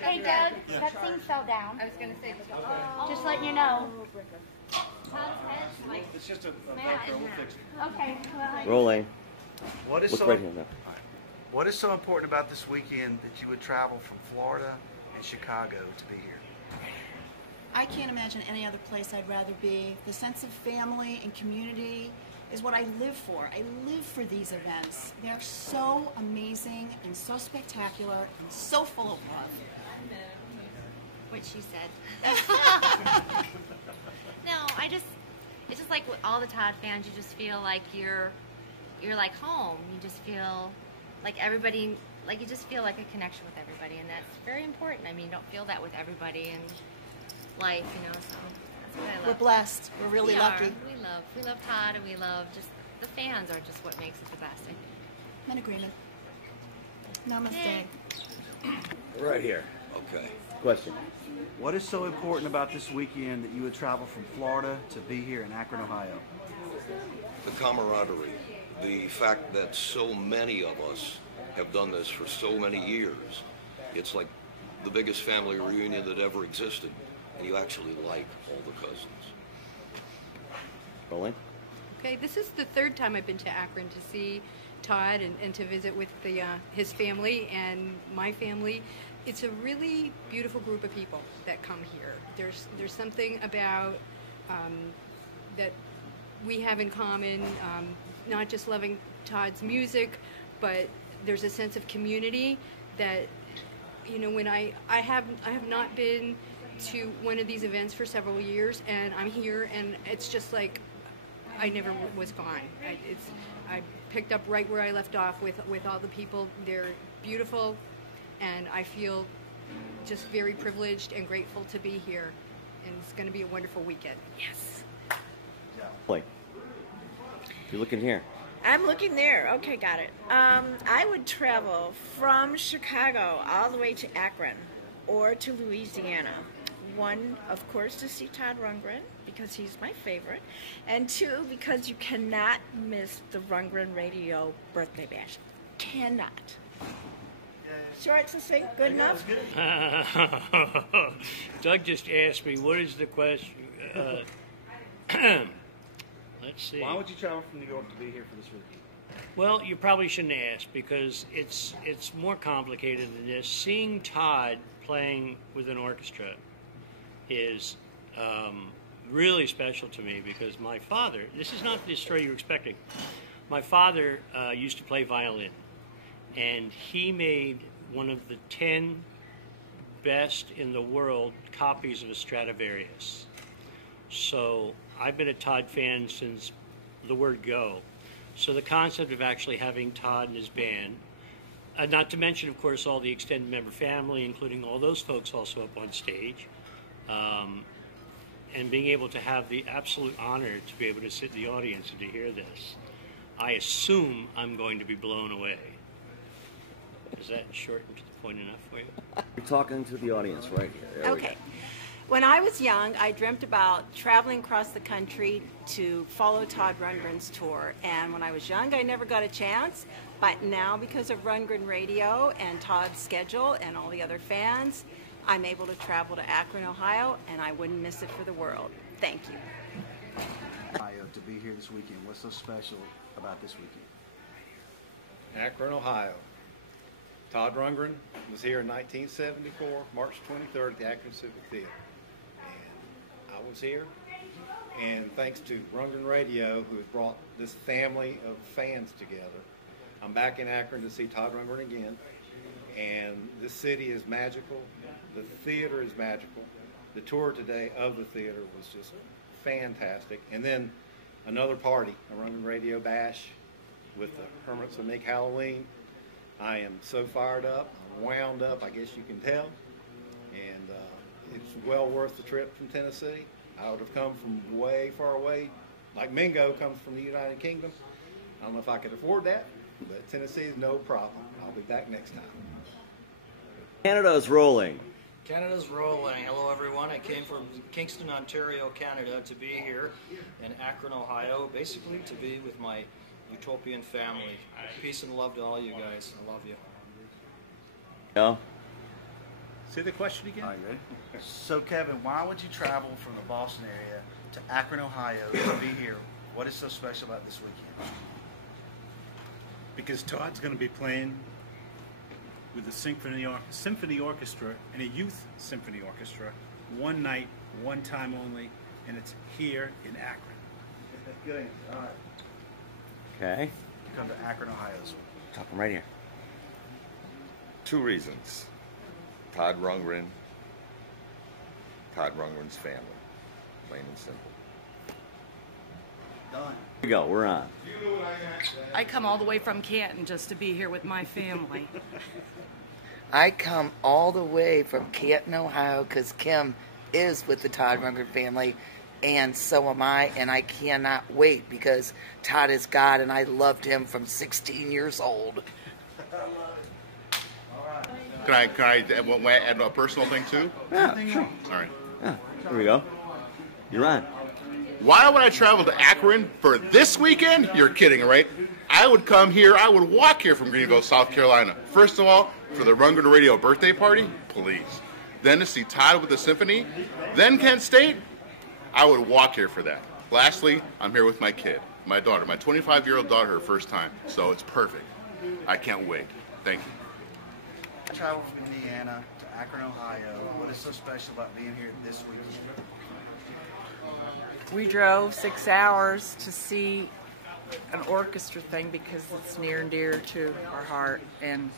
Hey, Doug, that thing fell down. I was going to say, Just letting you know. It's just a background. We'll fix it. Okay. Well, Rolling. What is Look so right here now. What is so important about this weekend that you would travel from Florida and Chicago to be here? I can't imagine any other place I'd rather be. The sense of family and community is what I live for. I live for these events. They're so amazing and so spectacular and so full of love. what she said. No, it's just like with all the Todd fans, you just feel like you're like home. You just feel like everybody, like you just feel like a connection with everybody, and that's very important. I mean, don't feel that with everybody in life, you know, so that's what I love. We're blessed. We're really lucky. We love Todd, and we love just, the fans are just what makes it the best. I'm in agreement. Namaste. Yay. Right here. Okay. Question. What is so important about this weekend that you would travel from Florida to be here in Akron, Ohio? The camaraderie, the fact that so many of us have done this for so many years. It's like the biggest family reunion that ever existed, and you actually like all the cousins. Rolling. Okay, this is the third time I've been to Akron to see Todd and to visit with his family and my family. It's a really beautiful group of people that come here. There's something about that we have in common, not just loving Todd's music, but there's a sense of community that, you know, when I have not been to one of these events for several years, and I'm here, and it's just like I never was gone. I picked up right where I left off with all the people. They're beautiful, and I feel just very privileged and grateful to be here, and it's going to be a wonderful weekend. Yes. Play. You're looking here. I'm looking there. Okay, got it. I would travel from Chicago all the way to Akron or to Louisiana. One, of course, to see Todd Rundgren, because he's my favorite. And two, because you cannot miss the Rundgren Radio birthday bash. Cannot. Short, succinct, good enough? Doug just asked me, what is the question? Let's see. Why would you travel from New York to be here for this weekend? Well, you probably shouldn't ask, because it's more complicated than this. Seeing Todd playing with an orchestra is really special to me, because my father, this is not the story you're expecting, my father used to play violin, and he made one of the 10 best in the world copies of a Stradivarius. So I've been a Todd fan since the word go. So the concept of actually having Todd and his band, not to mention, of course, all the extended member family, including all those folks also up on stage, and being able to have the absolute honor to be able to sit in the audience and to hear this, I assume I'm going to be blown away. Is that short and to the point enough for you? You're talking to the audience right here. There Okay. When I was young, I dreamt about traveling across the country to follow Todd Rundgren's tour. And when I was young, I never got a chance. But now, because of Rundgren Radio and Todd's schedule and all the other fans, I'm able to travel to Akron, Ohio, and I wouldn't miss it for the world. Thank you. Ohio, to be here this weekend, what's so special about this weekend? Akron, Ohio. Todd Rundgren was here in 1974, March 23rd at the Akron Symphony Theater. And I was here, and thanks to Rundgren Radio, who has brought this family of fans together, I'm back in Akron to see Todd Rundgren again. And this city is magical. The theater is magical. The tour today of the theater was just fantastic. And then another party, a Rundgren Radio bash with the Hermits of Mink Halloween. I am so fired up, I'm wound up, I guess you can tell, and it's well worth the trip from Tennessee. I would have come from way far away, like Mingo comes from the United Kingdom. I don't know if I could afford that, but Tennessee is no problem. I'll be back next time. Canada's rolling. Canada's rolling. Hello, everyone. I came from Kingston, Ontario, Canada, to be here in Akron, Ohio, basically to be with my Utopian family. Peace and love to all you guys. I love you. Yeah. Say the question again. All right, ready? So, Kevin, why would you travel from the Boston area to Akron, Ohio to be here? What is so special about this weekend? Because Todd's going to be playing with the Symphony Orchestra and a youth symphony orchestra, one night, one time only, and it's here in Akron. Good. All right. Okay. Come to Akron, Ohio this week. Talking right here. 2 reasons. Todd Rundgren, Todd Rundgren's family. Plain and simple. Done. Here we go. We're on. I come all the way from Canton just to be here with my family. I come all the way from Canton, Ohio, because Kim is with the Todd Rundgren family, and so am I, and I cannot wait because Todd is God, and I loved him from 16 years old. Can I add a personal thing too? Yeah. All right. Yeah. Here we go. You're on. Why would I travel to Akron for this weekend? You're kidding, right? I would come here, I would walk here from Greenville, South Carolina. First of all, for the Rundgren Radio birthday party, please. Then to see Todd with the symphony. Then Kent State, I would walk here for that. Lastly, I'm here with my kid, my daughter, my 25-year-old daughter, her first time. So it's perfect. I can't wait. Thank you. Travel from Indiana to Akron, Ohio. What is so special about being here this weekend? We drove 6 hours to see an orchestra thing because it's near and dear to our heart, and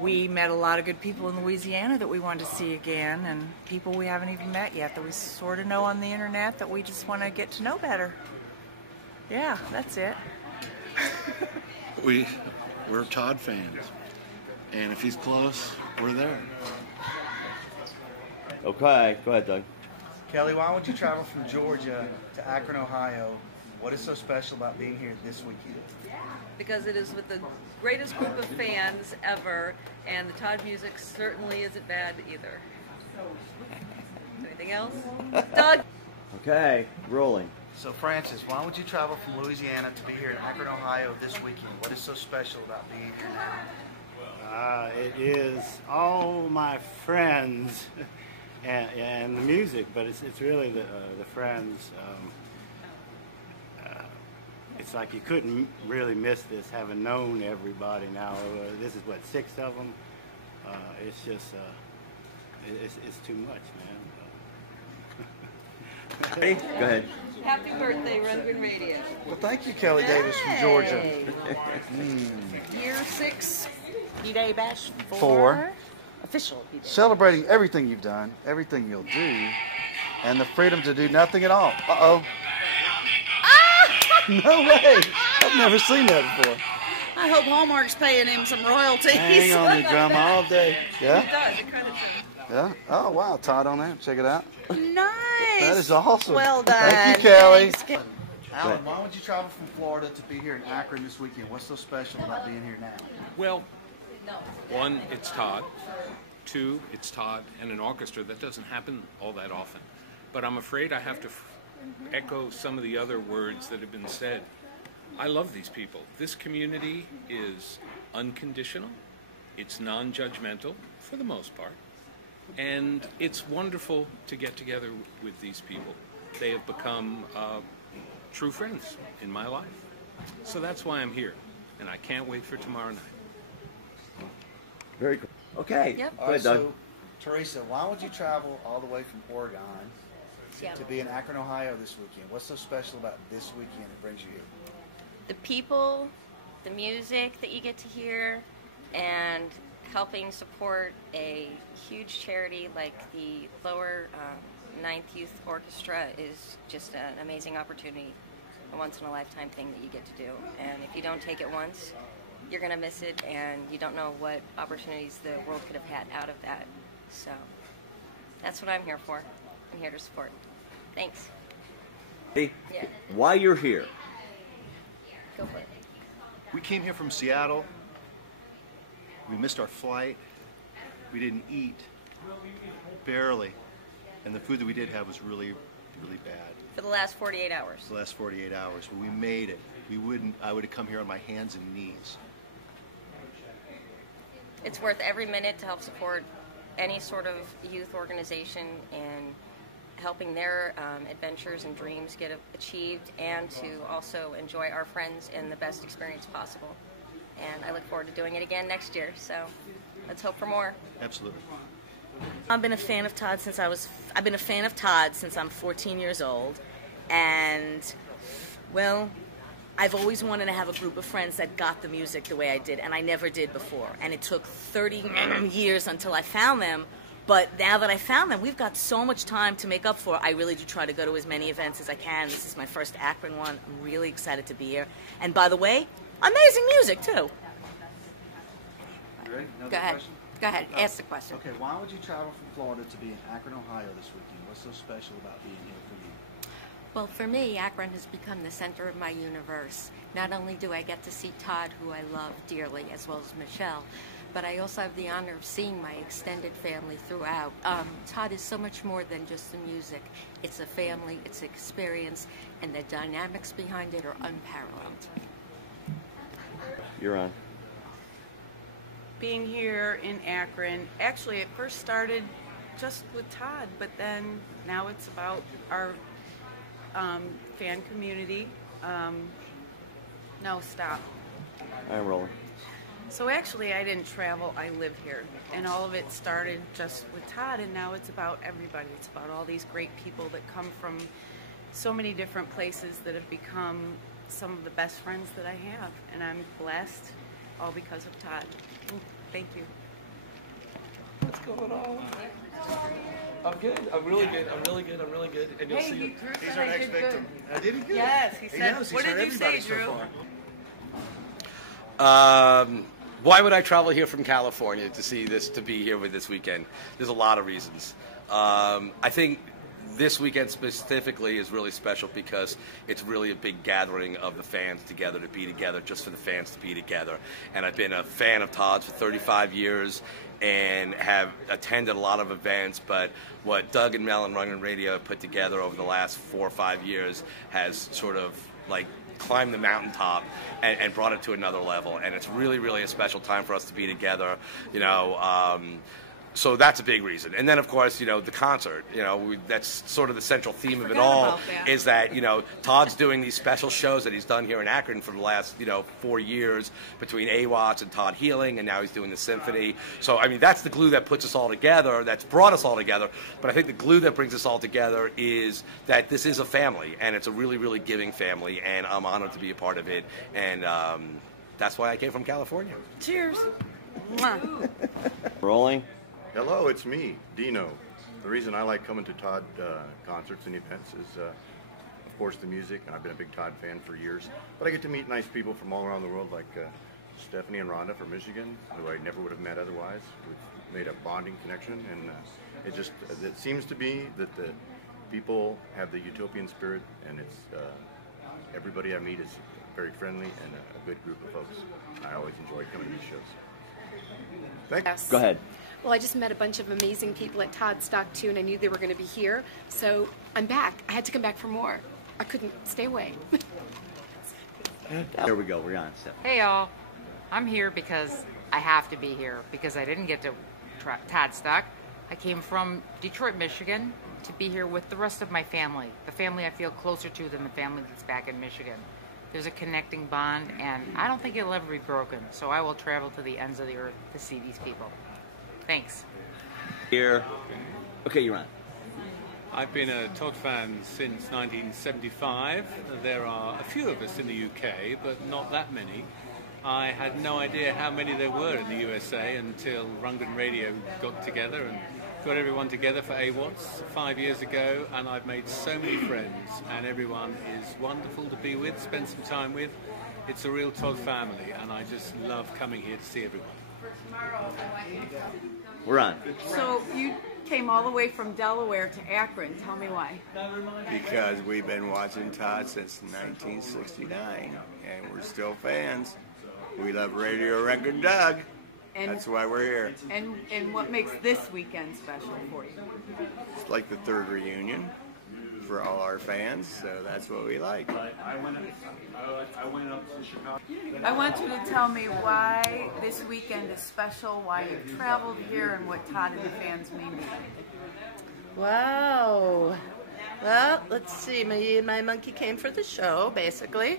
we met a lot of good people in Louisiana that we wanted to see again, and people we haven't even met yet that we sort of know on the internet that we just want to get to know better. Yeah, that's it. We're Todd fans, and if he's close, we're there. Okay, go ahead, Doug. Kelly, why would you travel from Georgia to Akron, Ohio? What is so special about being here this weekend? Because it is with the greatest group of fans ever, and the Todd music certainly isn't bad either. Anything else? Doug? Okay, rolling. So, Francis, why would you travel from Louisiana to be here in Akron, Ohio this weekend? What is so special about being here now? It is all my friends and the music, but it's really the friends. It's like you couldn't really miss this, having known everybody now. This is what, 6 of them. It's just it's too much, man. Ready? Go ahead. Happy birthday, Rundgren Radio. Well, thank you, Kelly Davis from Georgia. Year 6, B-Day Bash 4. Official B-Day. Celebrating everything you've done, everything you'll do, and the freedom to do nothing at all. Uh-oh. No way. I've never seen that before. I hope Hallmark's paying him some royalties. Hang on the drum all day. Yeah? It does. It kind of Yeah? Oh, wow. Todd on there. Check it out. Nice. That is awesome. Well done. Thank you, Kelly. Thanks. Alan, why would you travel from Florida to be here in Akron this weekend? What's so special about being here now? Well, 1, it's Todd. 2, it's Todd and an orchestra. That doesn't happen all that often. But I'm afraid I have to echo some of the other words that have been said. I love these people. This community is unconditional. It's non-judgmental for the most part. And it's wonderful to get together with these people. They have become true friends in my life. So that's why I'm here. And I can't wait for tomorrow night. Very cool. Okay. Yep. Go ahead, Doug. So, Teresa, why would you travel all the way from Oregon to be in Akron, Ohio this weekend? What's so special about this weekend that brings you here? The people, the music that you get to hear, and helping support a huge charity like the Lower 9th Youth Orchestra is just an amazing opportunity, a once-in-a-lifetime thing that you get to do. And if you don't take it once, you're going to miss it, and you don't know what opportunities the world could have had out of that. So that's what I'm here for. I'm here to support. Thanks. Hey, Yeah. why you're here? Go for it. We came here from Seattle. We missed our flight. We didn't eat, barely. And the food that we did have was really, really bad. For the last 48 hours. The last 48 hours. But we made it. I would have come here on my hands and knees. It's worth every minute to help support any sort of youth organization and helping their adventures and dreams get achieved, and to also enjoy our friends in the best experience possible. And I look forward to doing it again next year, so let's hope for more. Absolutely. I've been a fan of Todd since I'm 14 years old, and well, I've always wanted to have a group of friends that got the music the way I did, and I never did before. And it took 30 years until I found them. But now that I found them, we've got so much time to make up for. I really do try to go to as many events as I can. This is my first Akron one. I'm really excited to be here. And by the way, amazing music, too. Ready? Go ahead. Go ahead. Ask the question. Okay, why would you travel from Florida to be in Akron, Ohio this weekend? What's so special about being here for you? Well, for me, Akron has become the center of my universe. Not only do I get to see Todd, who I love dearly, as well as Michele, but I also have the honor of seeing my extended family throughout. Todd is so much more than just the music. It's a family, it's an experience, and the dynamics behind it are unparalleled. You're on. Being here in Akron, actually it first started just with Todd, but then now it's about our fan community. No, stop. I'm rolling. So actually I didn't travel, I live here. And all of it started just with Todd, and now it's about everybody. It's about all these great people that come from so many different places that have become some of the best friends that I have. And I'm blessed, all because of Todd. Thank you. What's going on? I'm good. I'm really good. I'm really good. I'm really good. And you'll see. He's our next victim. Did he? Good. Yes, he said. Knows. What He's did heard you say, everybody so far. Why would I travel here from California to see this, to be here with this weekend? There's a lot of reasons. I think this weekend specifically is really special because it's really a big gathering of the fans together, to be together, just for the fans to be together. And I've been a fan of Todd's for 35 years and have attended a lot of events, but what Doug and Mel and Rundgren Radio have put together over the last 4 or 5 years has sort of like climbed the mountaintop and brought it to another level. And it's really, really a special time for us to be together, you know. So that's a big reason. And then, of course, you know, the concert, you know, that's sort of the central theme of it all, is that, you know, Todd's doing these special shows that he's done here in Akron for the last, you know, 4 years between AWATS and Todd Healing, and now he's doing the symphony. So, I mean, that's the glue that puts us all together, that's brought us all together. But I think the glue that brings us all together is that this is a family, and it's a really, really giving family, and I'm honored to be a part of it. And that's why I came from California. Cheers. Rolling. Hello, it's me, Dino. The reason I like coming to Todd concerts and events is, of course, the music, and I've been a big Todd fan for years. But I get to meet nice people from all around the world, like Stephanie and Rhonda from Michigan, who I never would have met otherwise. We've made a bonding connection, and it seems to be that the people have the utopian spirit, and it's everybody I meet is very friendly and a good group of folks. I always enjoy coming to these shows. Thanks. Go ahead. Well, I just met a bunch of amazing people at Todd Stock too, and I knew they were going to be here. So I'm back. I had to come back for more. I couldn't stay away. There we go. We're on. So. Hey, y'all. I'm here because I have to be here, because I didn't get to Todd Stock. I came from Detroit, Michigan, to be here with the rest of my family, the family I feel closer to than the family that's back in Michigan. There's a connecting bond, and I don't think it'll ever be broken, so I will travel to the ends of the earth to see these people. Thanks. Here. Okay, you're on. I've been a Todd fan since 1975. There are a few of us in the UK, but not that many. I had no idea how many there were in the USA until Rundgren Radio got together and got everyone together for AWATS 5 years ago, and I've made so many friends, and everyone is wonderful to be with, spend some time with. It's a real Todd family, and I just love coming here to see everyone. We're on. So you came all the way from Delaware to Akron. Tell me why. Because we've been watching Todd since 1969, and we're still fans. We love Radio Record Doug. And that's why we're here. And what makes this weekend special for you? It's like the third reunion. for all our fans, so that's what we like. I went up to Chicago. I want you to tell me why this weekend is special, why you've traveled here, and what Todd and the fans mean to you. Wow. Well, let's see. Me and my monkey came for the show, basically.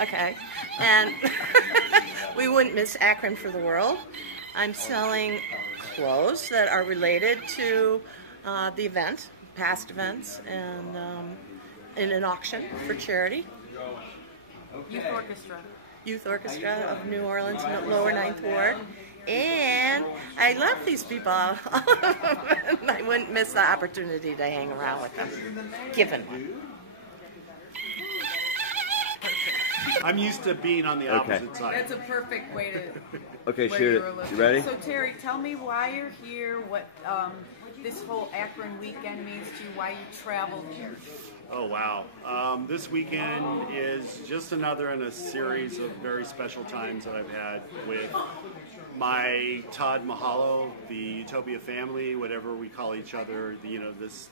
Okay. And we wouldn't miss Akron for the world. I'm selling clothes that are related to the event, past events, and in an auction for charity. Youth Orchestra. Youth Orchestra of New Orleans, Lower 9th Ward. And I love these people. I wouldn't miss the opportunity to hang around with them, given one. I'm used to being on the opposite side. That's a perfect way to. Okay, shoot it. You ready? So Terry, tell me why you're here. What this whole Akron weekend means to you. Why you traveled here. Oh wow! This weekend is just another in a series of very special times that I've had with my Todd Mahalo, the Utopia family, whatever we call each other. This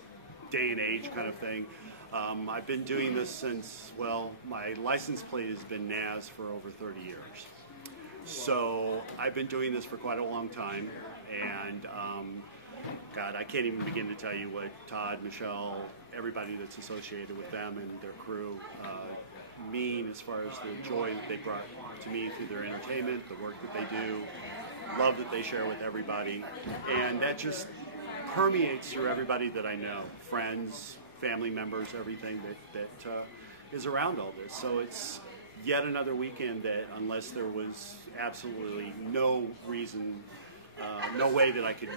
day and age kind of thing. I've been doing this since, well, my license plate has been Naz for over 30 years. So I've been doing this for quite a long time, and God, I can't even begin to tell you what Todd, Michele, everybody that's associated with them and their crew mean as far as the joy that they brought to me through their entertainment, the work that they do, love that they share with everybody, and that just permeates through everybody that I know, friends, family members, everything that is around all this. So it's yet another weekend that, unless there was absolutely no reason, no way that I could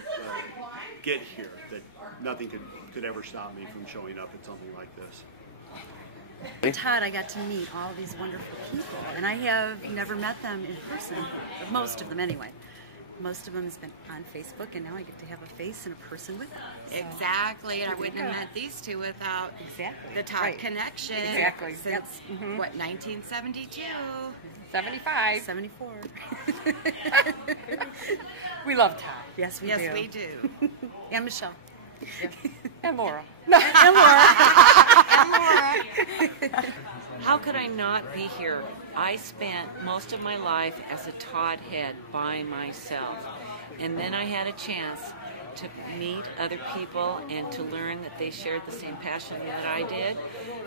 get here, that nothing could ever stop me from showing up at something like this. Todd, I got to meet all these wonderful people, and I have never met them in person, most of them anyway. Most of them has been on Facebook, and now I get to have a face and a person with them. So. Exactly, and I wouldn't have met these two without the Todd connection. Exactly. Since, what, 1972? 75. 74. We love Todd. Yes, we do. And Michele. Yeah. And Laura. And Laura. How could I not be here? I spent most of my life as a Todd head by myself. And then I had a chance to meet other people and to learn that they shared the same passion that I did.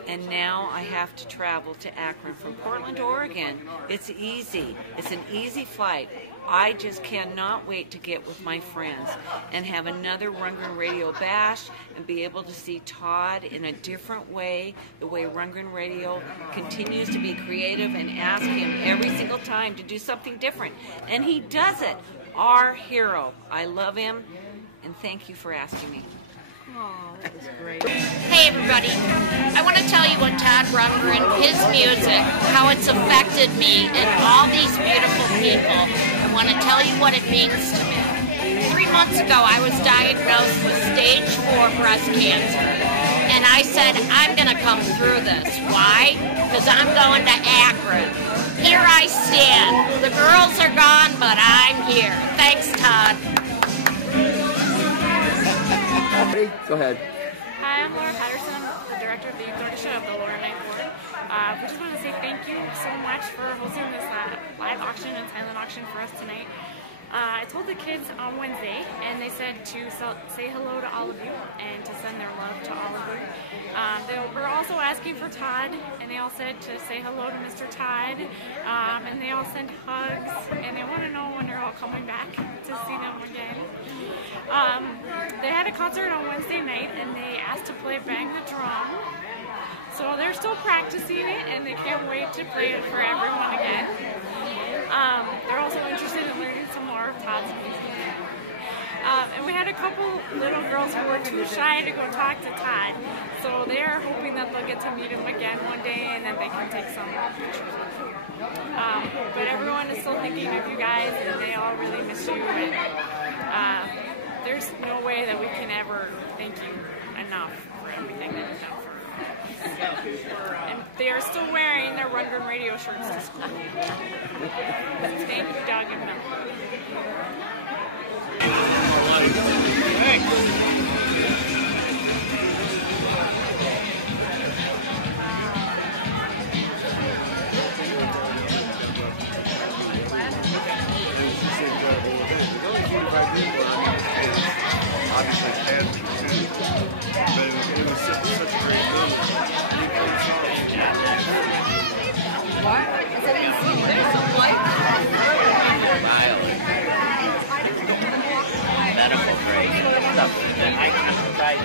And now I have to travel to Akron from Portland to Oregon. It's easy. It's an easy flight. I just cannot wait to get with my friends and have another Rundgren Radio bash and be able to see Todd in a different way, the way Rundgren Radio continues to be creative, and ask him every single time to do something different. And he does it. Our hero. I love him, and thank you for asking me. Oh, that was great. Hey everybody, I want to tell you what Todd Rundgren, his music, how it's affected me and all these beautiful people. I want to tell you what it means to me. 3 months ago I was diagnosed with stage 4 breast cancer. And I said, I'm going to come through this. Why? Because I'm going to Akron. Here I stand. The girls are gone, but I'm here. Thanks, Todd. Go ahead. Hi, I'm Laura Patterson. I'm the director of the Youth Orchestra of the Lower 9th Ward. We just want to say thank you so much for hosting this live auction and silent auction for us tonight. I told the kids on Wednesday, and they said to say hello to all of you and to send their love to all of you. They were also asking for Todd, and they all said to say hello to Mr. Todd, and they all sent hugs, and they want to know when they're all coming back to see them again. They had a concert on Wednesday night, and they asked to play Bang the Drum. So they're still practicing it, and they can't wait to play it for everyone again. They're also interested in learning some more of Todd's music. And we had a couple little girls who were too shy to go talk to Todd. So they're hoping that they'll get to meet him again one day, and then they can take some pictures with him. But everyone is still thinking of you guys, and they all really miss you. And there's no way that we can ever thank you enough for everything that you've done for us. And they are still wearing their Rundgren Radio shirts to school. Thank you, Doug and Mel. Thanks. Obviously, fans too. But it was such a great move. What? There's some light. Medical grade stuff that I can't smell.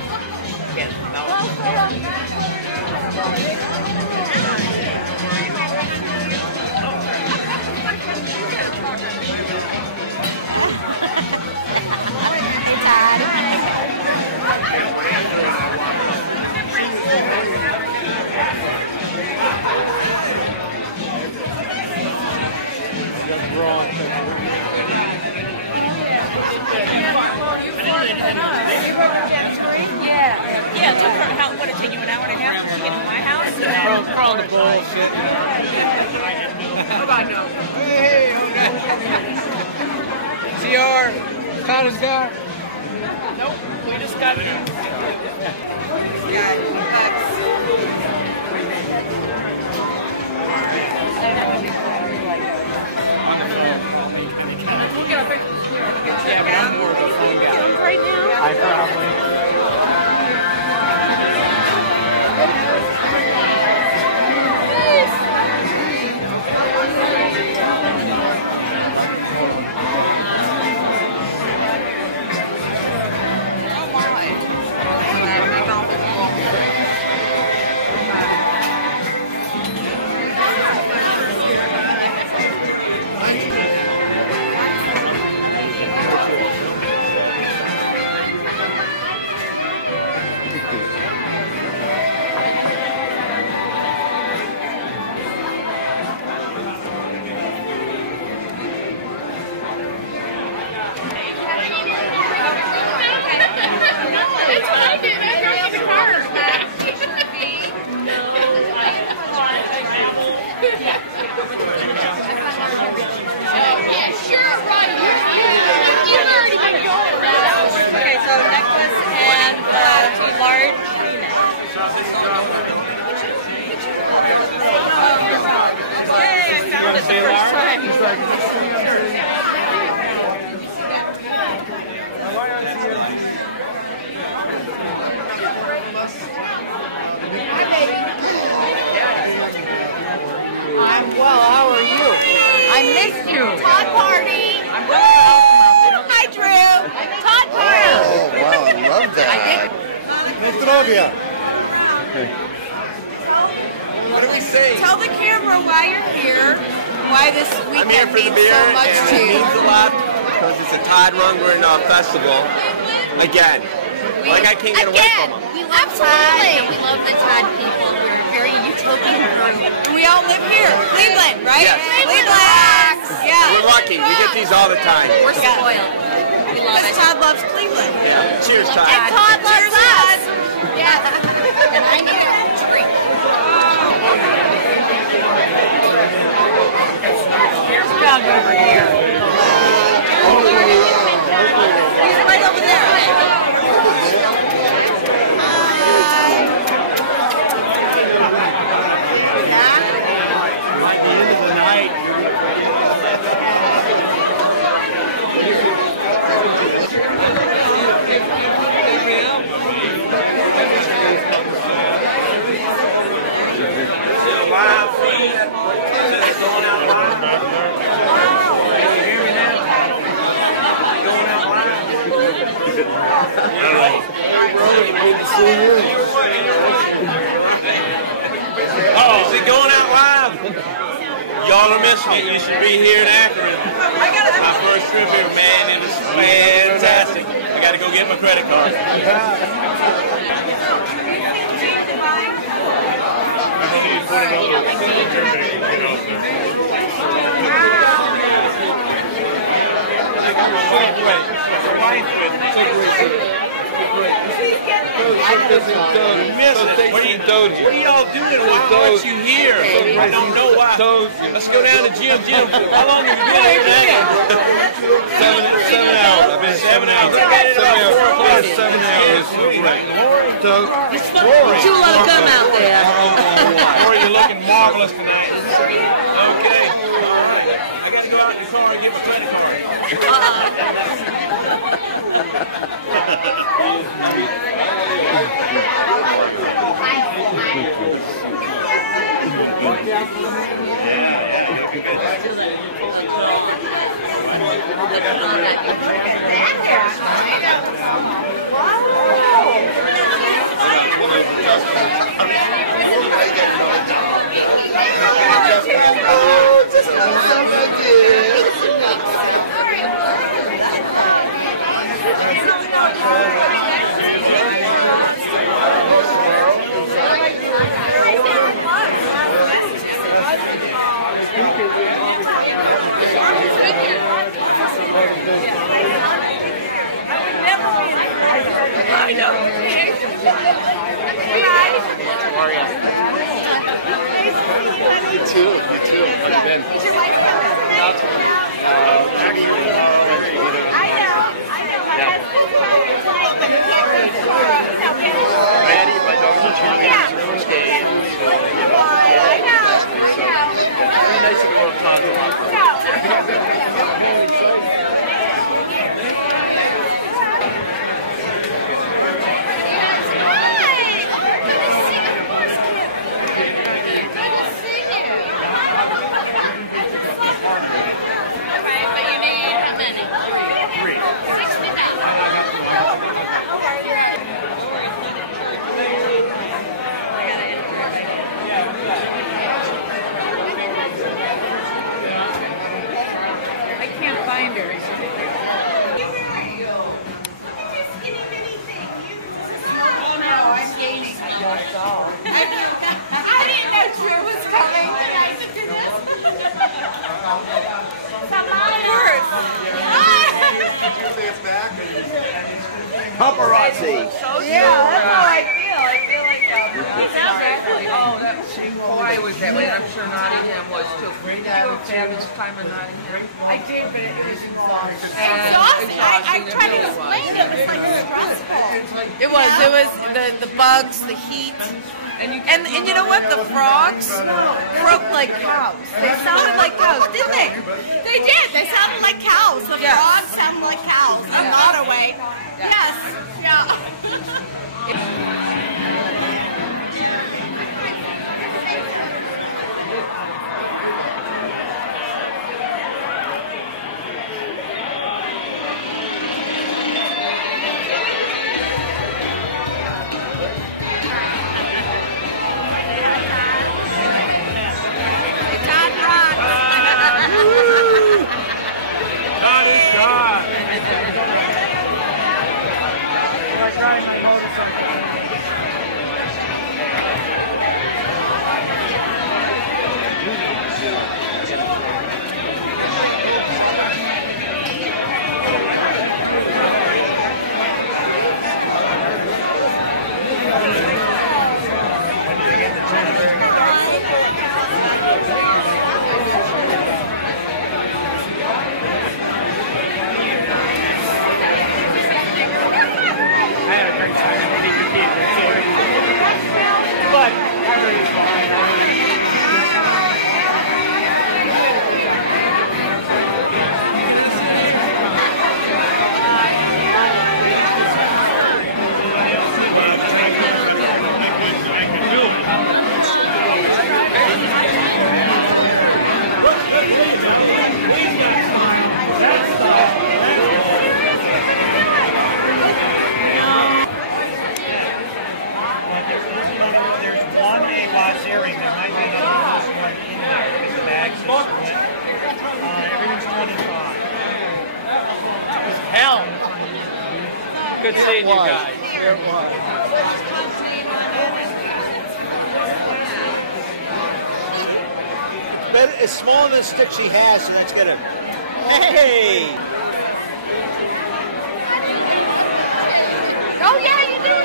Yeah, it took her, what, it take you an hour and a half to get to my house? Crawl the bullshit. What about no? Hey, CR, Todd is there. Nope, we just got here. We'll get our pictures here. Yeah, but I'm more of a phone guy. Right now? I probably. I'm well, how are you? I missed you. Todd party. I'm going Hi, Drew. Todd party. Oh, wow, I love that. Utopia. What do we say? Tell the camera why you're here, why this I'm here weekend for the means beer, so much and to it you. means a lot because it's a Todd Rundgren festival. Again, like I can't get away from them. We love Todd and we love the Todd people. We're a very utopian group. And we all live here, Cleveland, right? Yes. Cleveland. Yeah. We're lucky. We get these all the time. We're spoiled. We love it. Todd loves Cleveland. Yeah. Cheers, Todd. And Todd loves us. Yeah. And I need a drink. Here's Doug over here. He's right over there. At the end of the night. Live feed. Going out live. Oh, is it going out live? Y'all are missing it. You should be here in Akron. My first trip here, man, it was fantastic. I got to go get my credit card. What are y'all doing? Why aren't you here? I don't know why. Let's go down to Jim. How long have you been here? 7 hours. I've been 7 hours. I got it about 4 o'clock. last 7 hours of rain. So, Too low to come out there. Rory, you're looking marvelous tonight. Okay. All right. I got to go out in the car and get my credit card. I know. How are you? You too. You too. How you been? I know. My husband's trying to play, but he can't go to tomorrow. Maddie, my daughter's trying to her first game. I know. Very nice to go to Todd. I didn't know Drew was coming. Paparazzi. Yeah, that's how I feel. I feel like exactly. Oh, that was Hawaii was that way. I'm sure Nottingham was too. Did you have a fabulous time in Nottingham? I did, but it was exhausting. I tried to explain it. It was like stressful. It was the bugs, the heat. And you know what? The frogs croaked like cows. They sounded like cows, didn't they? They did. They sounded like cows. The frogs sounded like cows. In not a way. Yes. Yeah. God is God. Riding my motorcycle. Good seeing you guys. But it's smaller than the stick she has, so that's gonna. Hey! Oh yeah, you do.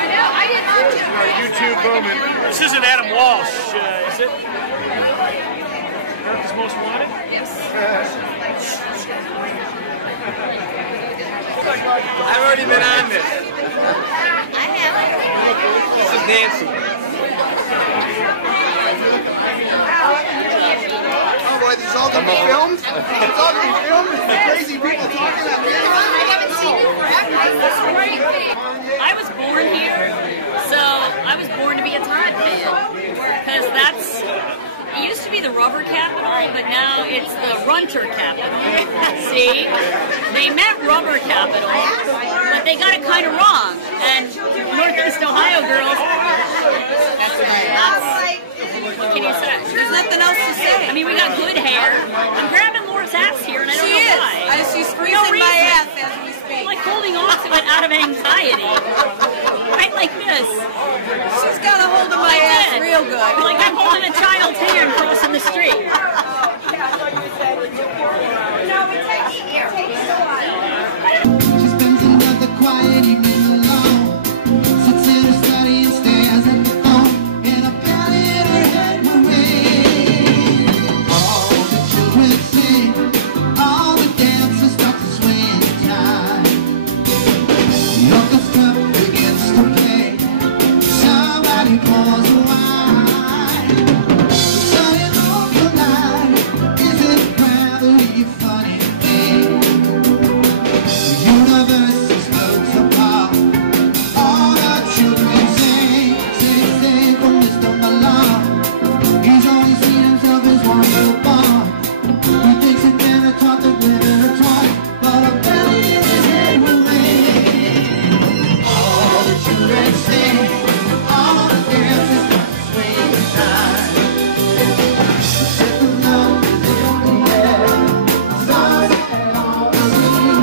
I know. I didn't know too. Our YouTube moment. This isn't Adam Walsh, is it? No. America's Most Wanted? Yes. I've already been on this. I haven't. This is Nancy. Oh boy, this is all going to be filmed? It's all going to be filmed? Crazy people talking at me? I haven't seen you forever. That's great. I was born here, so I was born to be a Todd fan. Because that's, it used to be the rubber capital, but now it's the runter capital. See? They meant rubber capital, but they got it kind of wrong. And Northeast Ohio girls, that's what can you say? There's nothing else to say. I mean, we got good hair. I'm grabbing Laura's ass here, and I don't know why. She's squeezing my ass as we speak. I'm like holding on to it out of anxiety. Right like this. She's got a hold of my ass real good. Like I'm holding a child's hand crossing the street. She spends another quiet evening alone. Sits in her study and stares at the phone. And a pen in her head will ring. All the children sing. All the dancers start to swing in time. The orchestra begins to play. Somebody pours a wine. The sun is over night. Is it gravity funny thing? The universe explodes apart. All the children sing, sing, sing from Mr. Malone. He's always seen himself as one little bomb. He thinks it better taught the glitter a toy, but a belly in his head will ring. All the children sing, all the dancers start to swing in time. The ship of love is in the air, stars head on the sea.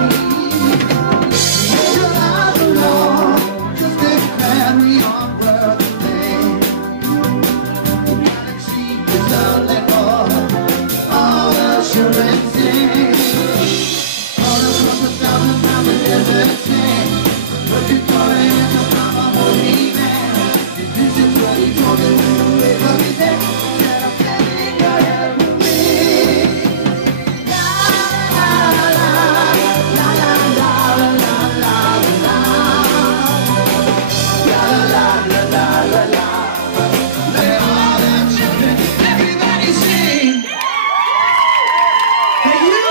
The angel of the Lord just declared we are worth a thing. The galaxy is lonely more, all the children sing. All the across 1,000 miles of desert sing. But you're calling it the mama holy man. This is what he told me when we wake up his head. Said a penny in your head will ring. La la la la la la la la la. La la la la la la. Let all the children, everybody sing. Hey you!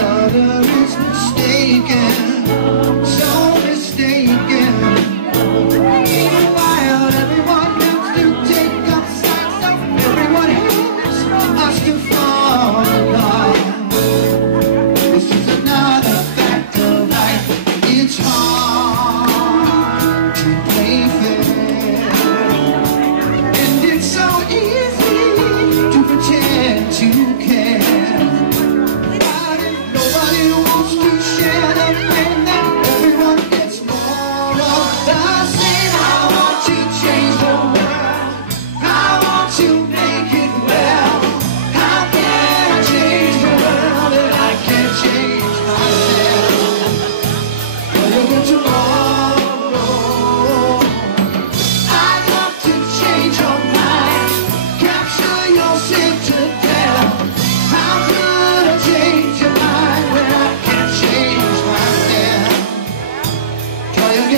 other is mistaken, so mistaken.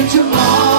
again tomorrow.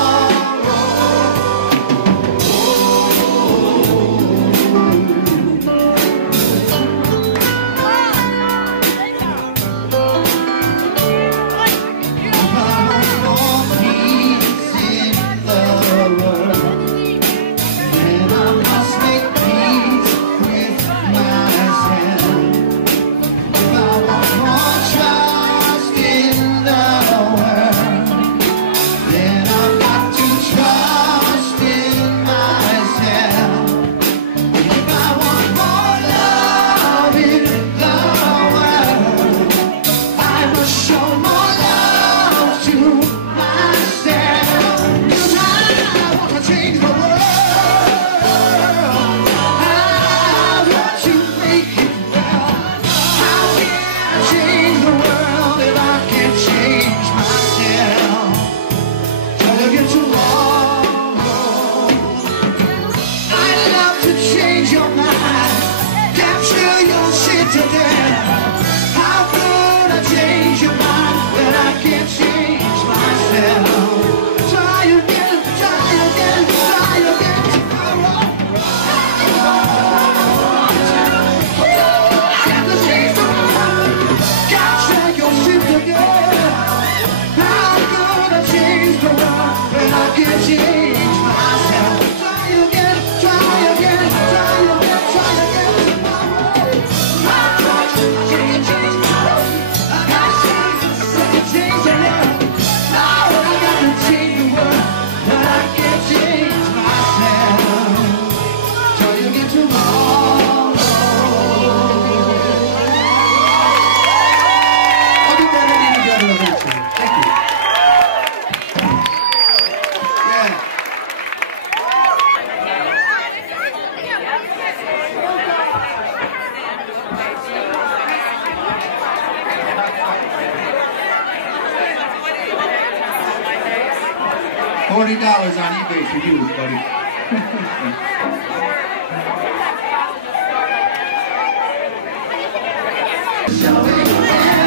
$40 on eBay for you, buddy.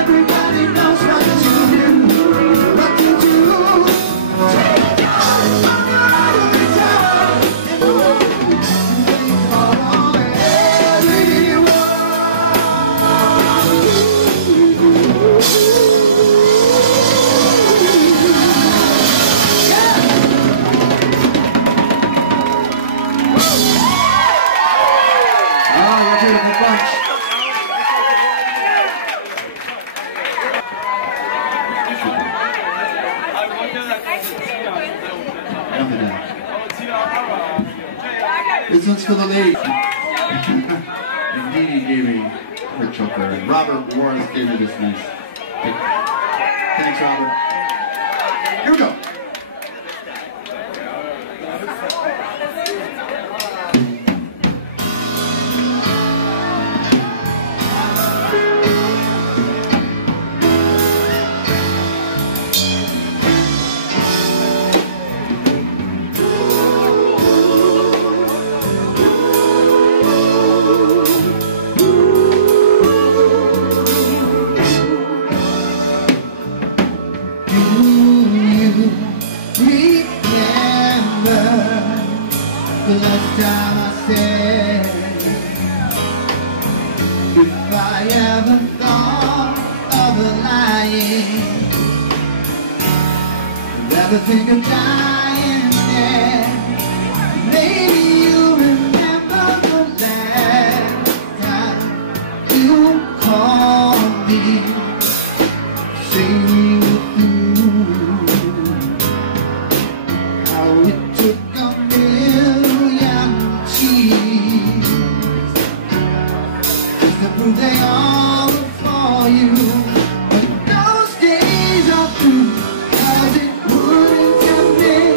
Everybody knows what to do, what to do. This one's for the lady. And Dee Dee gave me her choker. And Robert Warren gave me this nice. Thanks, Robert. Here we go. The last time I said, if I ever thought of a lying, never think of dying dead. Maybe you remember the last time you called me, saying you how it took a million tears just to prove they all were for you. But those days are through, 'cause it wouldn't have been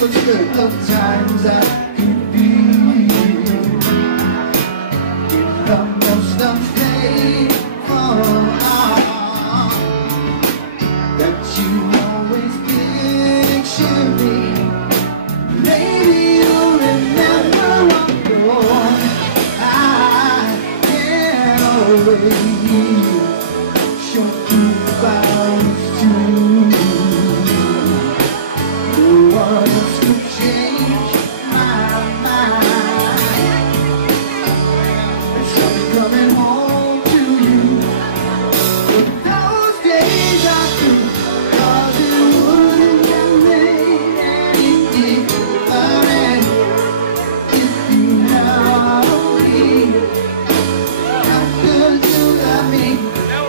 But still of times I could be the most unfaithful that you always picture me. Maybe you'll remember I'm gone. I can't always show you vows to. No one else could change my mind. It's something coming home to you. But those days are through, 'cause it wouldn't have made any difference if you loved me. How could you love me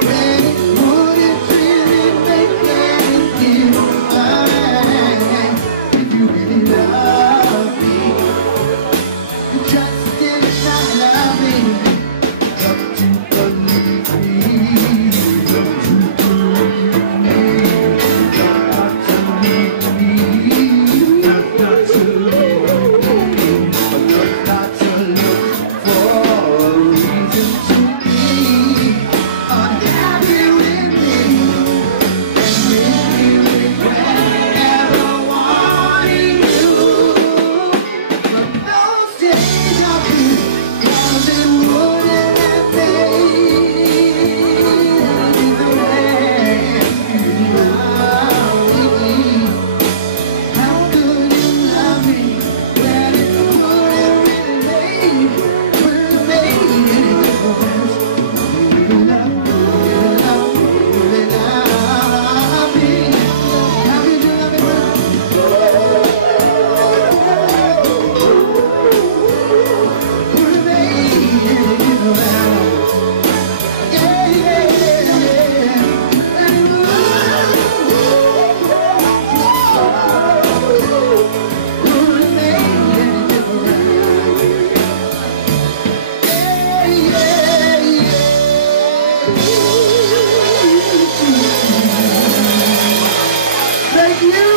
when it wouldn't really make any difference if you really love me? You just did not love me. Got to believe me. Got to believe me. Got to believe me. Got to believe me. Got to look for a reason to be unhappy with me and really regret never wanting you. But those days are through, 'cause it wouldn't have made any difference if you loved me. How could you love me when it wouldn't really make any difference? You love me, you love me, you love me. How could you love me when it wouldn't make any difference? Yeah, yeah, yeah. And it wouldn't make any difference. Yeah, yeah, yeah. Thank you.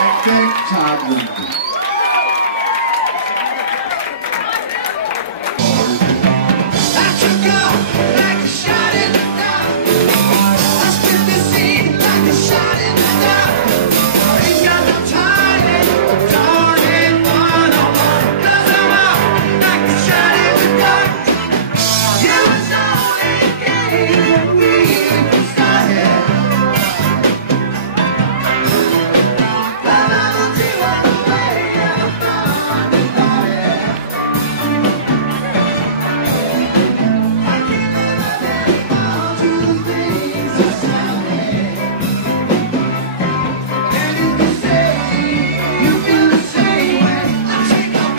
And thank Todd Rundgren. I took off like a shot in the dark. I spit the scene like a shot in the dark. Ain't got no time in darling one-on-one. 'Cause I'm out like a shot in the dark. You was only getting we started. But I don't see what the way I'm from the body. I can't live anymore to the things that sound me. And you can say you feel the same way. I take off.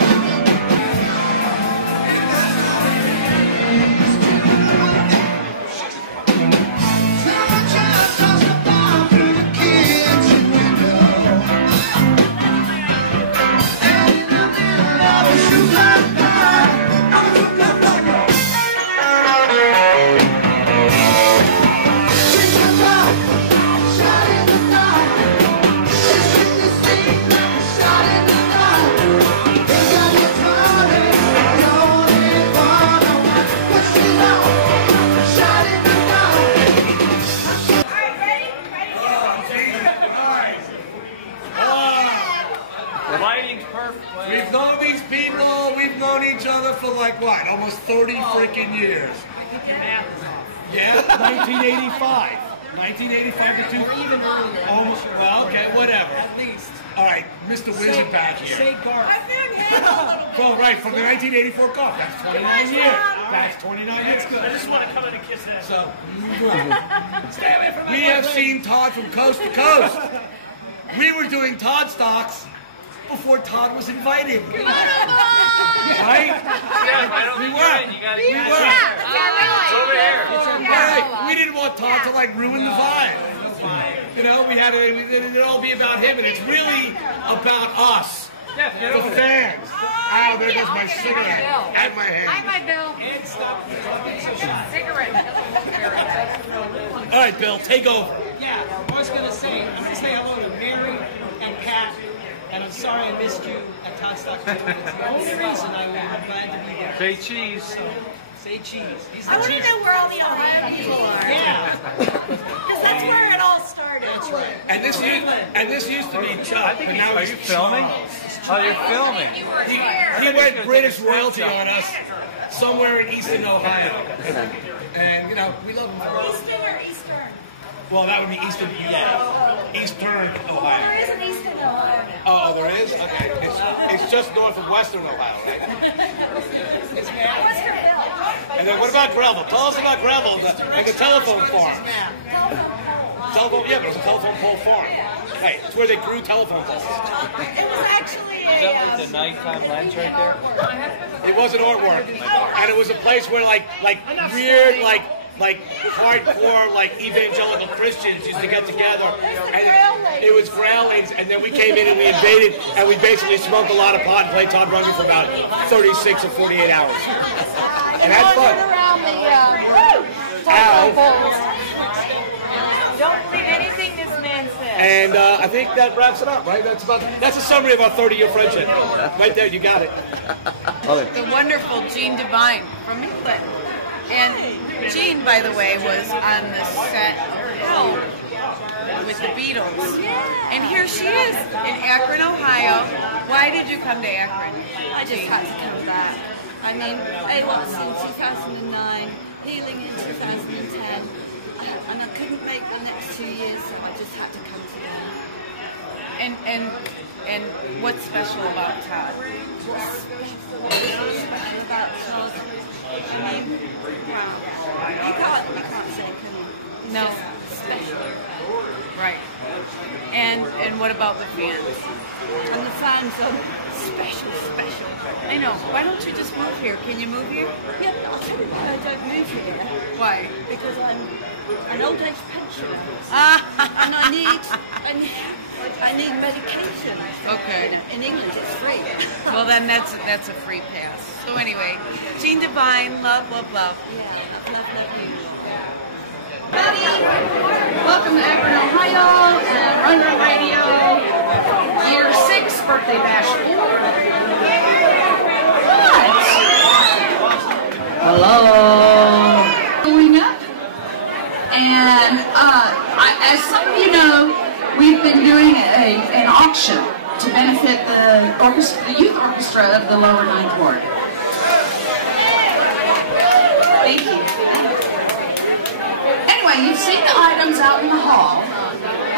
Someone just tossed a bomb through the kitchen window. And in the middle of a shoe like that, she took off, shot in the dark. She spit the scene like a shot in the dark. Ain't got no time, you only one-on-one. What she know, shot in the dark. Lighting's perfect. We've known these people, we've known each other for like what, almost 30 freaking years. Yeah, 1985. 1985 to 2. Even earlier. Almost, well, okay, whatever. At least. All right, Mr. Wizard back here. Say Garth. Well, right, from the 1984 golf. That's 29 years. That's 29 years. I just want to come in and kiss that. So, Stay away from my we have boyfriend. seen Todd from coast to coast. We were doing Todd stocks before Todd was invited. Right? Yeah, I don't We think were. you're in. You gotta We get were. It's over here. Right. We didn't want Todd to like ruin the vibe. You know, we had to, it'd all be about him, and it's really about us. The fans. Oh, there goes my cigarette and my hand. Hi, my Bill. And stop. Cigarette. All right, Bill, take over. Yeah. was going to say hello to Mary and Pat, and I'm sorry I missed you at Todd Stock. It's the only reason I'm glad to be here. Say cheese. So, say cheese. I want to know where all the Ohio people are. Yeah. Because that's where it all started. That's right. And this used to be Chuck, but now Are he's you filming? Oh, you're filming. He went British royalty on us somewhere in Eastern Ohio. And, you know, we love him. Eastern or Eastern? Well, that would be Eastern, Eastern Ohio. There is an Eastern Ohio. Oh, there is? Okay. It's just north of Western Ohio, right? And then what about Greville? Tell us about Greville, like the telephone farm. Telephone, yeah, but it was a telephone pole farm. Hey, it's where they grew telephone poles. It was actually Is that like the nighttime lens right there? It was an artwork, and it was a place where like weird, like hardcore, like evangelical Christians used to get together, and it was Grailings, and then we came in and we invaded, and we basically smoked a lot of pot and played Todd Rundgren for about 36 or 48 hours, and had fun. Around the Don't believe anything this man says. And I think that wraps it up, right? That's a summary of our 30-year friendship. Right there, you got it. The wonderful Jean Devine from England. And Jean, by the way, was on the set of Home with the Beatles. And here she is in Akron, Ohio. Why did you come to Akron? I just had to come back. I mean, AWOT's in 2009, Healing in 2010, and I couldn't make the next 2 years, so I just had to come to them. And what's special about Todd? What's special about Todd? I mean, you can't say, can you? It's No. just special. Right. And what about the fans? And the fans are special. I know. Why don't you just move here? Can you move here? Yeah, but I don't move here. Why? Because I'm an old age pensioner. And I need medication. Okay. You know, in England it's free. Well, then that's a free pass. So anyway, Jean Devine, love. Yeah, love you. Welcome to Akron, Ohio, and Rundgren Radio, Year 6, Birthday Bash 4. What? Hello. Going up. And as some of you know, we've been doing an auction to benefit the youth orchestra of the Lower Ninth Ward. Thank you. Anyway, you've seen the items out in the hall.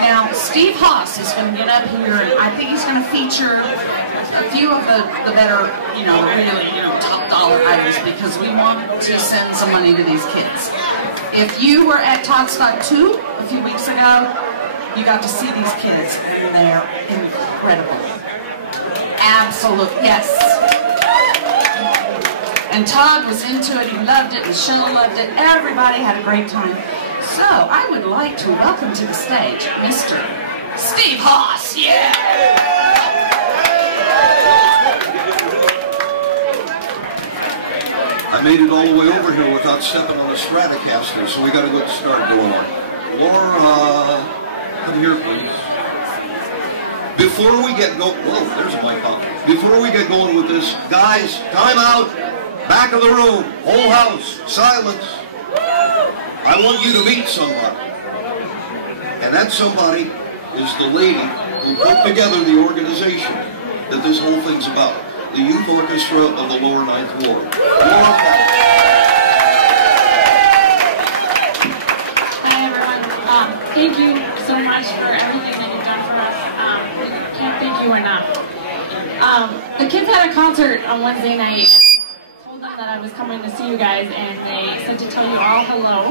Now, Steve Haas is going to get up here, and I think he's going to feature a few of the better, really, top dollar items, because we want to send some money to these kids. If you were at Toddstock 2 a few weeks ago, you got to see these kids, and they're incredible. Absolute, yes. And Todd was into it, he loved it, Michele loved it, everybody had a great time. So, I would like to welcome to the stage Mr. Steve Haas, yeah! I made it all the way over here without stepping on a Stratocaster, so we got a good start going on. Laura, come here please. Before we get going, whoa, there's a mic pop. Before we get going with this, guys, time out, back of the room, whole house, silence. I want you to meet somebody. And that somebody is the lady who put together the organization that this whole thing's about. The Youth Orchestra of the Lower Ninth Ward. Hi everyone. Thank you so much for everything that you've done for us. We can't thank you enough. The kids had a concert on Wednesday night. That I was coming to see you guys, and they said to tell you all hello.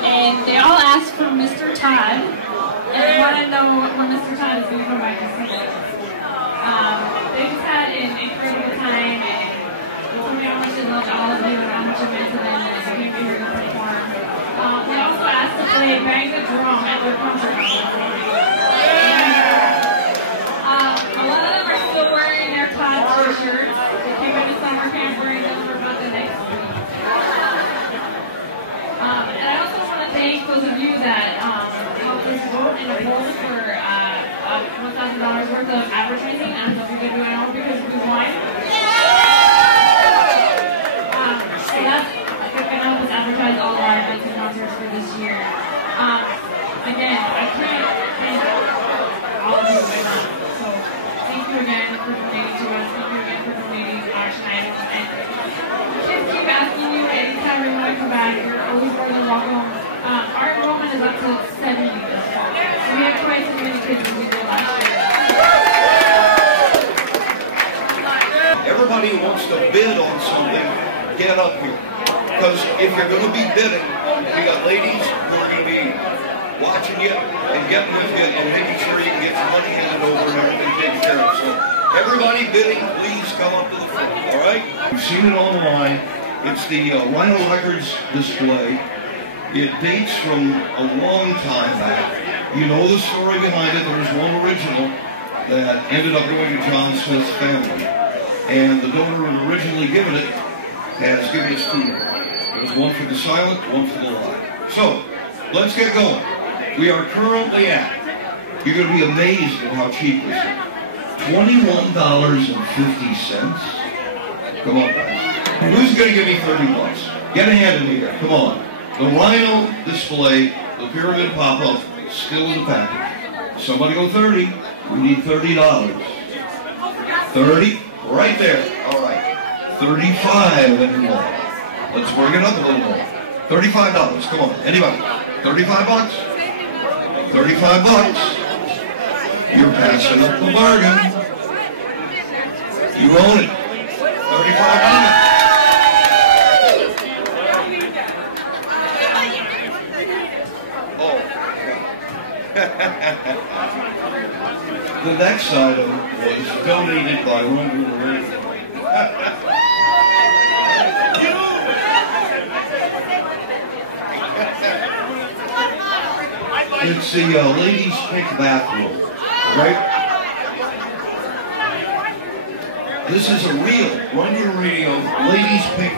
And they all asked for Mr. Todd, and they want to know when Mr. Todd is going to come back and see them. They just had an incredible time, and they told me how much they loved all of you and how much it meant to them, and they came here to perform. They also asked to play Bang the Drum at their concert. A lot of them are still wearing their Todd t-shirts. They came into summer camp wearing them. And I also want to thank those of you that helped us vote in a of advertising. I don't know if you're going to do it all because we won. So that's going to help us advertise all of our events and concerts for this year. Again, I can't thank all of you enough. So thank you again for donating to us. Thank you again for donating action items. And kids keep asking you anytime we want to come back. You're always more than welcome. Our enrollment is up to 70 this fall. So we have twice as many kids as we did last year. Everybody wants to bid on something, get up here. Because if you're going to be bidding, we got ladies who are going to be watching you and getting with you and making sure you can get your money handed over and everything taken care of. So everybody bidding, please come up to the front, all right? You've seen it online. It's the Rhino Records display. It dates from a long time back. You know the story behind it. There was one original that ended up going to John Smith's family. And the donor who had originally given it has given us two. There's one for the silent, one for the live. So, let's get going. We are currently at, you're going to be amazed at how cheap this is. $21.50. Come on, guys. Who's going to give me 30 bucks? Get a hand in the air. Come on. The Rhino display, the pyramid pop-up, still in the package. Somebody go 30. We need $30. 30? Right there. All right. 35 anymore. Let's bring it up a little more. $35. Come on. Anybody? 35 bucks? 35 bucks. You're passing up the bargain. You own it. $35. The next item was donated by Rundgren Radio. It's the ladies' pink bathrobe, right? This is a real Rundgren Radio ladies' pink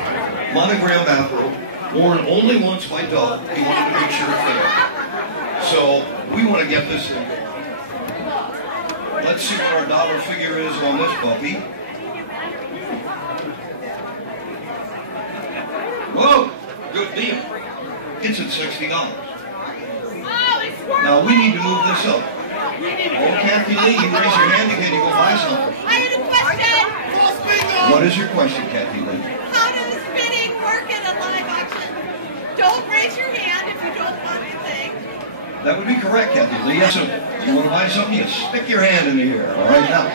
monogram bathrobe, worn only once by Doug. He wanted to make sure it's there. So we want to get this in. Let's see what our dollar figure is on this puppy. Whoa, good deal. It's at $60. Now we need to move this up. Oh, Kathy Lee, you raise your hand again, you go buy something. I had a question. What is your question, Kathy Lee? How does bidding work at a live auction? Don't raise your hand if you don't want anything. That would be correct, Kathy Lee. Yes, sir. You want to buy something, you stick your hand in the air. All right, now.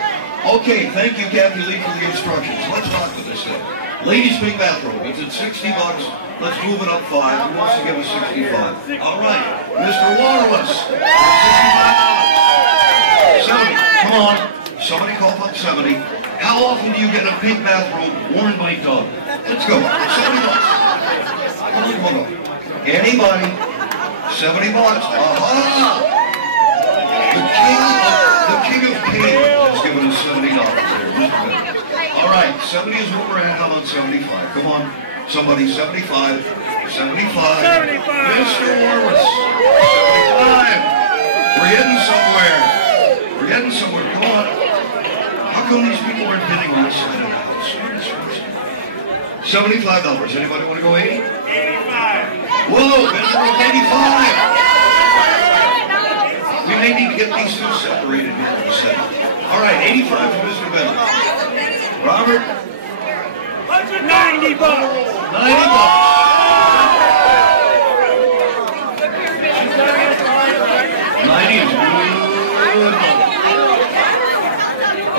Okay, thank you, Kathy Lee, for the instructions. Let's talk to this thing. Ladies' pink bathrobe. It's at $60. Let's move it up 5. Who wants to give us 65? All right, Mr. Waterless. $65. 70. Come on. Somebody call up 70. How often do you get a pink bathrobe worn by Doug? Let's go. $70. Come on. Anybody? $70. Aha! The king of kings has given us $70 there. All right, 70 is what we're at. How about 75? Come on. Somebody, 75. 75. 75. Mr. Warwitz. 75. We're heading somewhere. We're heading somewhere. Come on. How come these people aren't bidding on this side of the house? $75. Anybody want to go 80? 85. Whoa, minimum 85. We may need to get these two separated here in a second. All right, 85 for Mr. Bennett. Robert? 90 bucks. 90 bucks. 90 is good.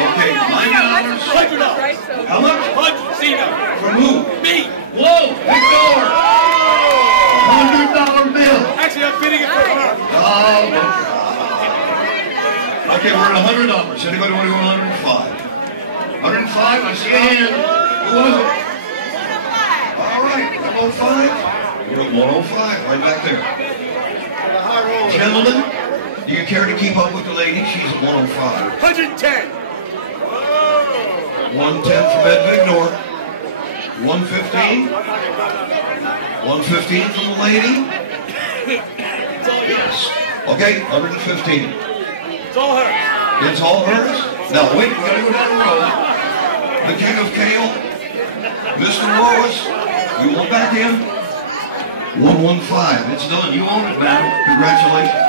Okay, $90. How much? From who? Me. Whoa, big dollar. $100 bill. Actually, I'm bidding it for her. Oh, okay, we're at $100. Anybody want to go 105? 105? I see a hand. Who was it? All right, 105. We're at 105, right back there. Gentlemen, do you care to keep up with the lady? She's at 105. 110. 110 from Ed Vignor. 115. 115 from the lady. Yes. Okay, 115. It's all her. It's all hers? Now wait, we gotta go down the road. The king of kale, Mr. Lois, you want back in? 115. It's done. You own it, madam. Congratulations.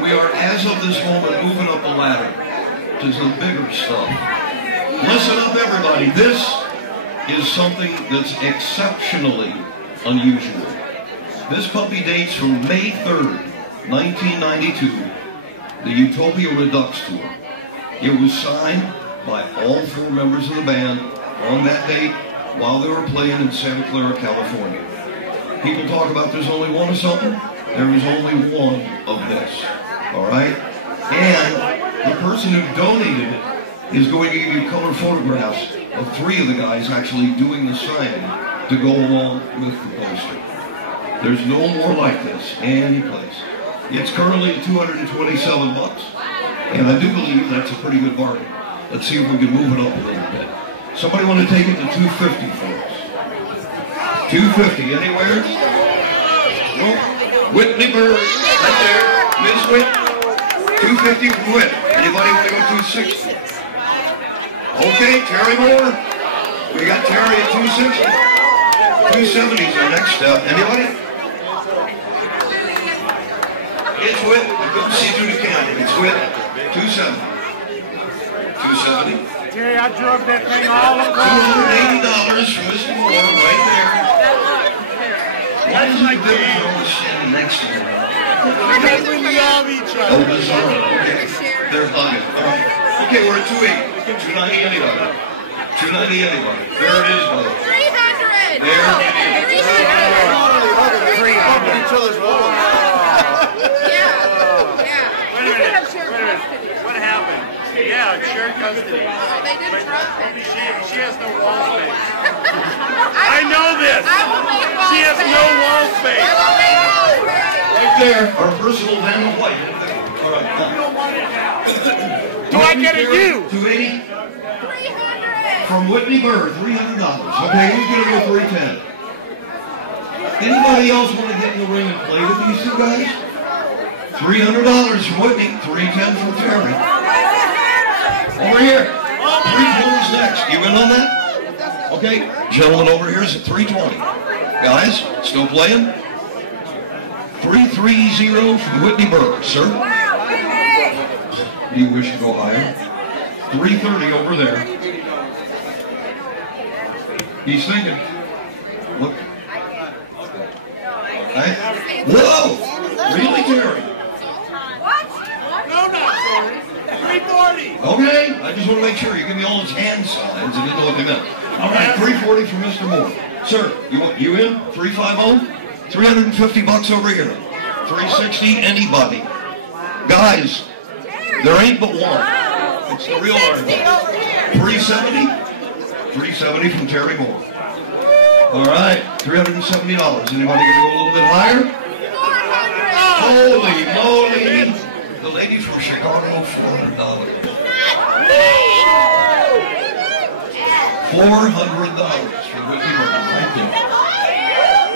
We are, as of this moment, moving up the ladder to some bigger stuff. Listen up, everybody. This is something that's exceptionally unusual. This puppy dates from May 3rd, 1992, the Utopia Redux Tour. It was signed by all 4 members of the band on that date while they were playing in Santa Clara, California. People talk about there's only one of something. There is only one of this. All right? And the person who donated it is going to give you color photographs of 3 of the guys actually doing the signing to go along with the poster. There's no more like this any place. It's currently $227 bucks, and I do believe that's a pretty good bargain. Let's see if we can move it up a little bit. Somebody want to take it to $250 for us? $250 anywhere? Nope. Whitney Bird, right there. Miss Whit. $250 from Whit. Anybody want to go $260? Okay, Terry Moore. We got Terry at $260. $270 is our next step. Anybody? It's Whit. I couldn't see through the candy. It's Whit. $270. $270. Terry, I drug that thing all across. $280 from Mr. Moore right there. Why is it good for always standing next to him? We love each other. Oh, bizarre. Okay. They're hugging. All right. Okay, we're at 280. 290 anybody. 290 anybody. There it is, brother. 300. There it is. 300. Each other's walls. What happened? Yeah, shared custody. They didn't trust it. She has no wall space. I know this. She has no wall space. Right there, our personal Vandal White. All right. Do I get a U? 280. 300. From Whitney Bird, $300. Okay, who's gonna go 310? Anybody else want to get in the ring and play with these 2 guys? $300 from Whitney, 310 from Terry. Over here. 320's next. You in on that? Okay. Gentleman over here is at 320. Guys, still playing? 330 from Whitney Bird, sir. Do you wish to go higher? 330 over there. He's thinking. Look. Right? Whoa! Really, Terry? No, not 340. Okay, I just want to make sure you give me all his hand signs. I didn't know what they meant. All right, 340 from Mr. Moore. Sir, you in? 350? 350 bucks over here. 360, anybody. Guys, there ain't but one. It's the real article. 370? 370 from Terry Moore. All right, $370. Anybody gonna go a little bit higher? Holy moly! The lady from Chicago, $400. $400 for Whitney Bird, right there.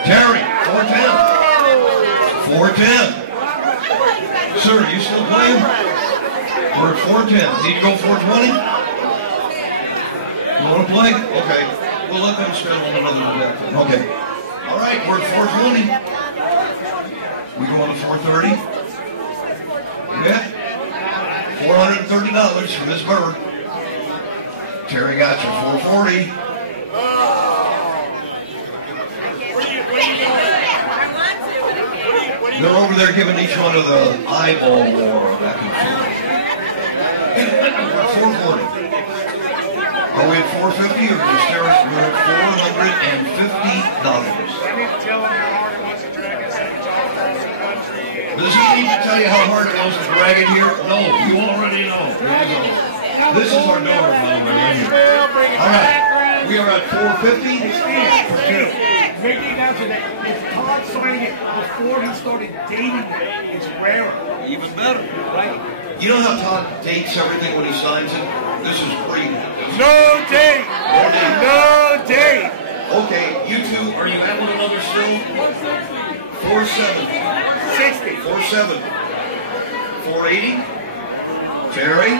Terry, 410. 410. Sir, you still playing? We're at 410. Need to go 420? You want to play? Okay. We'll let them spend on another bet. Okay. All right, we're at 420. We going to 430? Yeah. $430 for Miss Bird. Terry got you 440. They're over there giving each one of the eyeball war back and forth. 440. Are we at 450 or just we're at $450? Does he need to tell you how hard it was to drag it here? No, you already know. This is our donor, by the way, right here. All right, we are at 450 for 2. Maybe down to that. If Todd signing it before he started dating it, it's rarer. Even better, right? You know how Todd dates everything when he signs it? This is pre. No date. No date. Okay, you two, are you at one another still? 470. 60. 470. 480. Terry?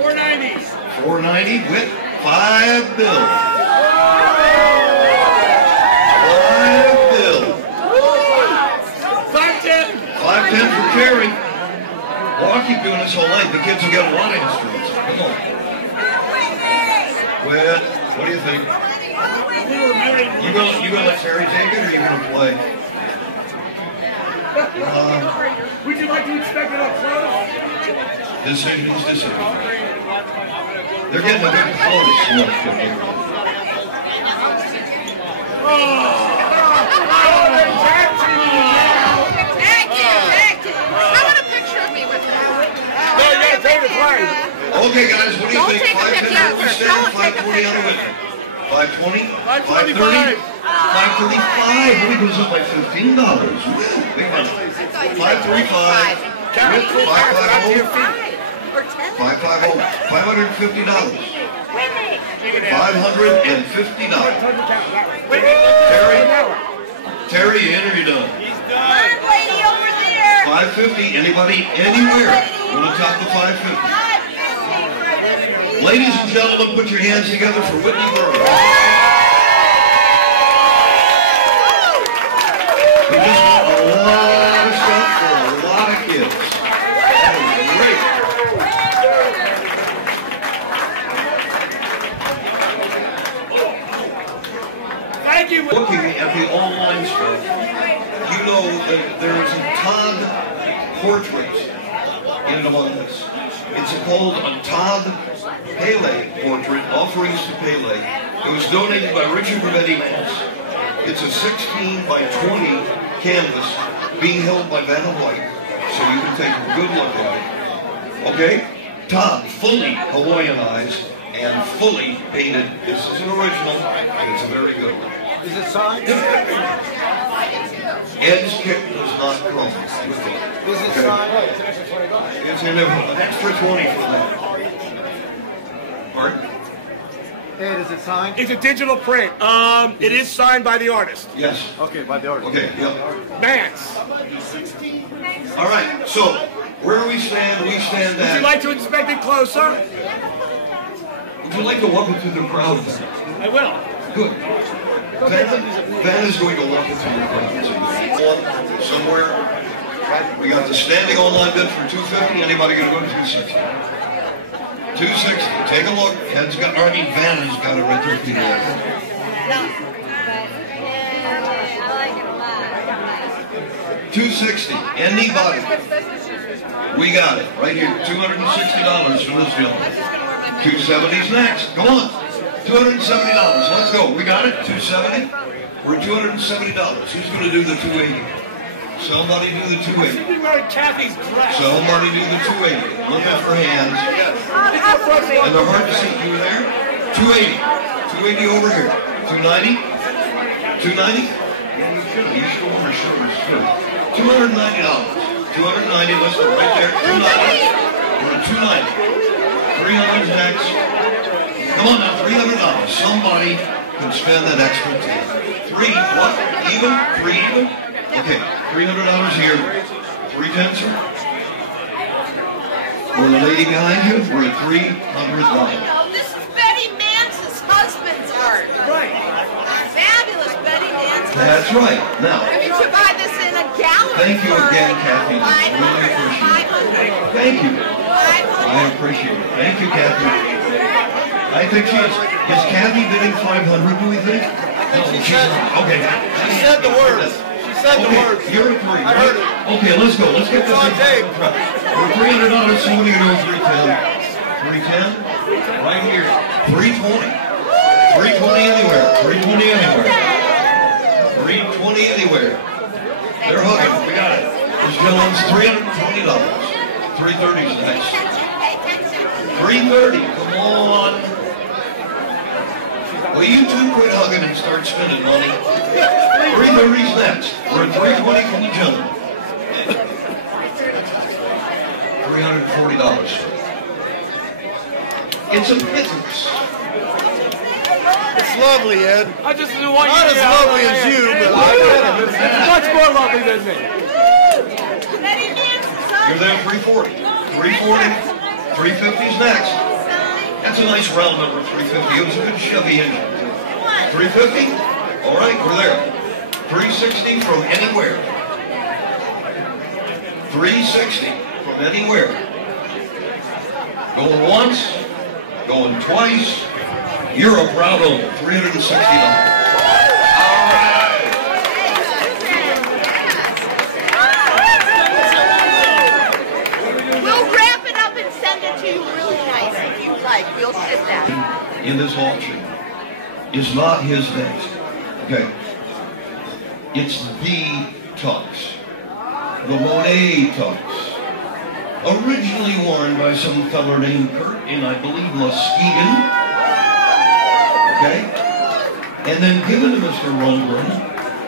490. 490 with 5 bills. 5 bills. 510. 510 for Terry. Well, I'll keep doing this all night. The kids will get a lot of instruments. Come on. Well, what do you think? You gonna let Terry take it, or you gonna play? Would you like to inspect it up close? Decisions. They're getting a bit close. I want a picture of me with that. No, you gotta take the plane. Okay, guys, what do you Don't think? take a 510 picture. we stand, Don't take a 520 on the picture. win. 520? 525. 535. Well, it goes up by $15. Big money. 535. 550. 550. $550. Terry, you in or you done? He's done. Lady over there. 550. Anybody, anywhere? Want to top the 550? Ladies and gentlemen, put your hands together for Whitney Burrows. We just got a lot of stuff for a lot of kids. That was great. Thank you. Looking at the online stuff, you know that there is a Todd portrait in among us. It's called a Todd Pele portrait, Offerings to Pele. It was donated by Richard Rebetti Mance. It's a 16 by 20 canvas being held by Vanna White, so you can take a good look at it. Okay? Todd, fully Hawaiianized and fully painted. This is an original, and it's a very good one. Is it signed? Ed's kick does not come with it. Is it signed? It's an extra 20 for that. Pardon? Ed, is it signed? It's a digital print. It is signed by the artist. Yes. Okay, by the artist. Okay, yeah. Mance. All right, so where we stand Would you at... like to inspect it closer? Would you like to walk it through the crowd? I will. Good. Van is going to walk it through the crowd. Somewhere. We got the standing online bid for $250. Anybody going to go to $260? $260. Take a look. Van has got it right there for you. $260. Anybody? We got it right here. $260 for this gentleman. $270's next. Come on. $270. Let's go. We got it. $270. We're $270. Who's going to do the $280? Somebody do the $280. You've been wearing Kathy's dress. Somebody do the $280. Looking for hands. And the hard to see. You were there? $280. $280 over here. $290. $290. You should have worn a shirt. $290. $290. Let's go right there. $290. We're at $290. $300 next. Come on now, $300. Somebody can spend that extra $10. What? Even? $3 even? Okay, $300 here. $310, sir? Or the lady behind you? We're at $300. This is Betty Mance's husband's art. Right. Fabulous Betty Mance. That's right. Now, I mean, to buy this in a gallery. thank you again, Kathy. $500. Really appreciate it. Thank you. I appreciate it. Thank you, Kathy. I think she is. Is Kathy bidding $500, do we think? No, she's not. Okay. She said the words. She said the words. You're at 3. I heard it. Okay, let's go. Let's get this on tape. We're $300. Somebody going to go 310. 310? Right here. 320. 320 anywhere. 320 anywhere. 320 anywhere. They're hugging. We got it. This gentleman's $320. 330 is next. 330. Come on. Well, you two quit hugging and start spending money. 330's next. We're at 320 from the gentleman. $340. It's a business. It's lovely, Ed. I just didn't want Not as lovely as you, but it's much more lovely than me. You're there 340. 340. 350's next. That's a nice round number, 350. It was a good Chevy engine. 350? All right, we're there. 360 from anywhere. 360 from anywhere. Going once, going twice. You're a proud owner. $360. We'll sit down. In this auction is not his next. Okay. It's the tux. The Monet tux. Originally worn by some feller named Kurt in, I believe, Muskegon. Okay. And then given to Mr. Rundgren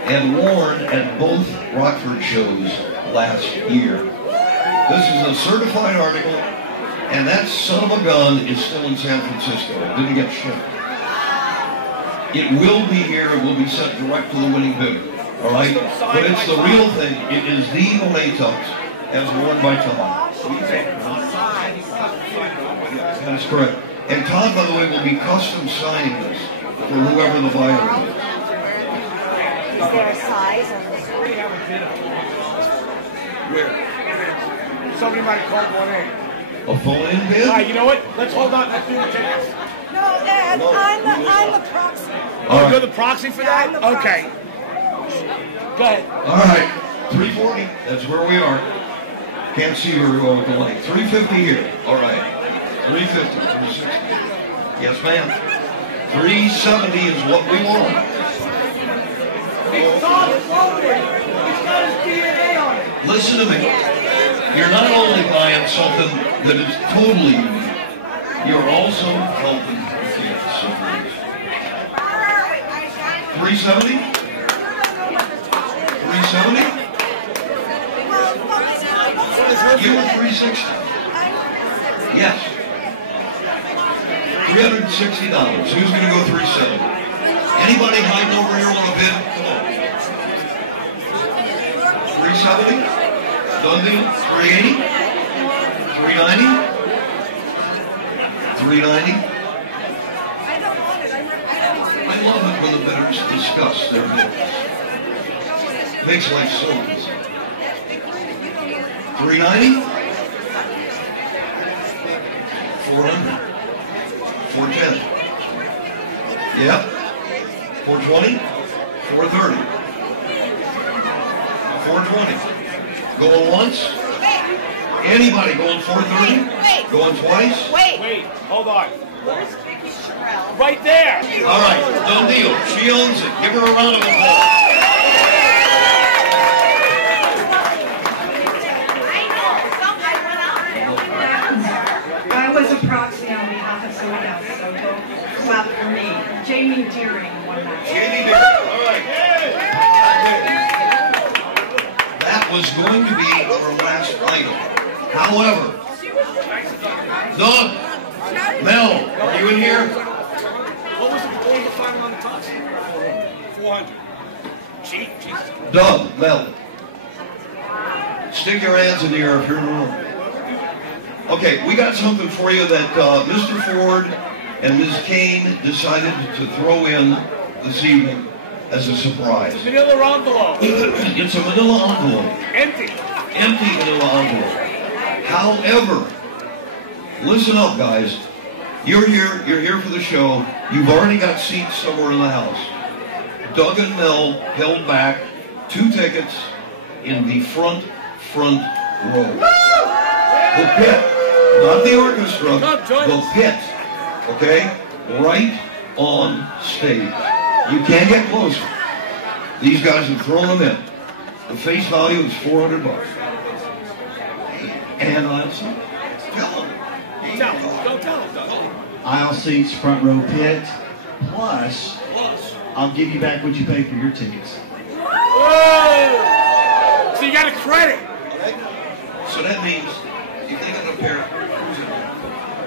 and worn at both Rockford shows last year. This is a certified article. And that son of a gun is still in San Francisco. It didn't get shipped. It will be here. It will be sent direct to the winning bidder. All right? But it's the real thing. It is the Monet tux as worn by Todd. That is correct. And Todd, by the way, will be custom signing this for whoever the buyer is. Is there a size on this? Where? Somebody might have called 1A. A phone-in bid? All right, you know what? Let's hold on. Let's do the tickets. No, Ed, I'm the proxy. Oh, you're the proxy for that? Okay. Go ahead. All right. 340. That's where we are. Can't see very well with the light. 350 here. All right. 350. 360. Yes, ma'am. 370 is what we want. It's all floating. It's got his DNA on it. Listen to me. You're not only buying something that is totally unique, you're also helping the kids. 370? 370? Give it 360. Yes. $360. Who's going to go 370? Anybody hiding over here want a bid? Come on. 370? Done deal? 380? 390? 390? I love it when the bidders discuss their bids. Makes life so easy. 390? 400? 410? Yep. 420? 430? 420? Going once? Anybody going 430? Going twice? Wait, hold on. Where's Vicky Sherrill? Right there. All right, done deal. She owns it. Give her a round of applause. I was a proxy on behalf of someone else, so don't clap for me. Jamie Deering won that. Jamie Deering, all right. That was going to be our last item. However, Doug, Mel, are you in here? What was the final on the top? 400. Jesus. Doug, Mel, stick your hands in the air if you're in the room. Okay, we got something for you that Mr. Ford and Ms. Kane decided to throw in this evening as a surprise. It's a manila envelope. It's a manila envelope. Empty. Empty manila envelope. However, listen up, guys. You're here for the show. You've already got seats somewhere in the house. Doug and Mel held back 2 tickets in the front row. The pit, not the orchestra, the pit, okay? Right on stage. You can't get closer. These guys have thrown them in. The face value is $400. And tell them. Don't tell them. Aisle seats, front row pit, plus I'll give you back what you paid for your tickets. Whoa! So you got a credit. So that means if they got a pair.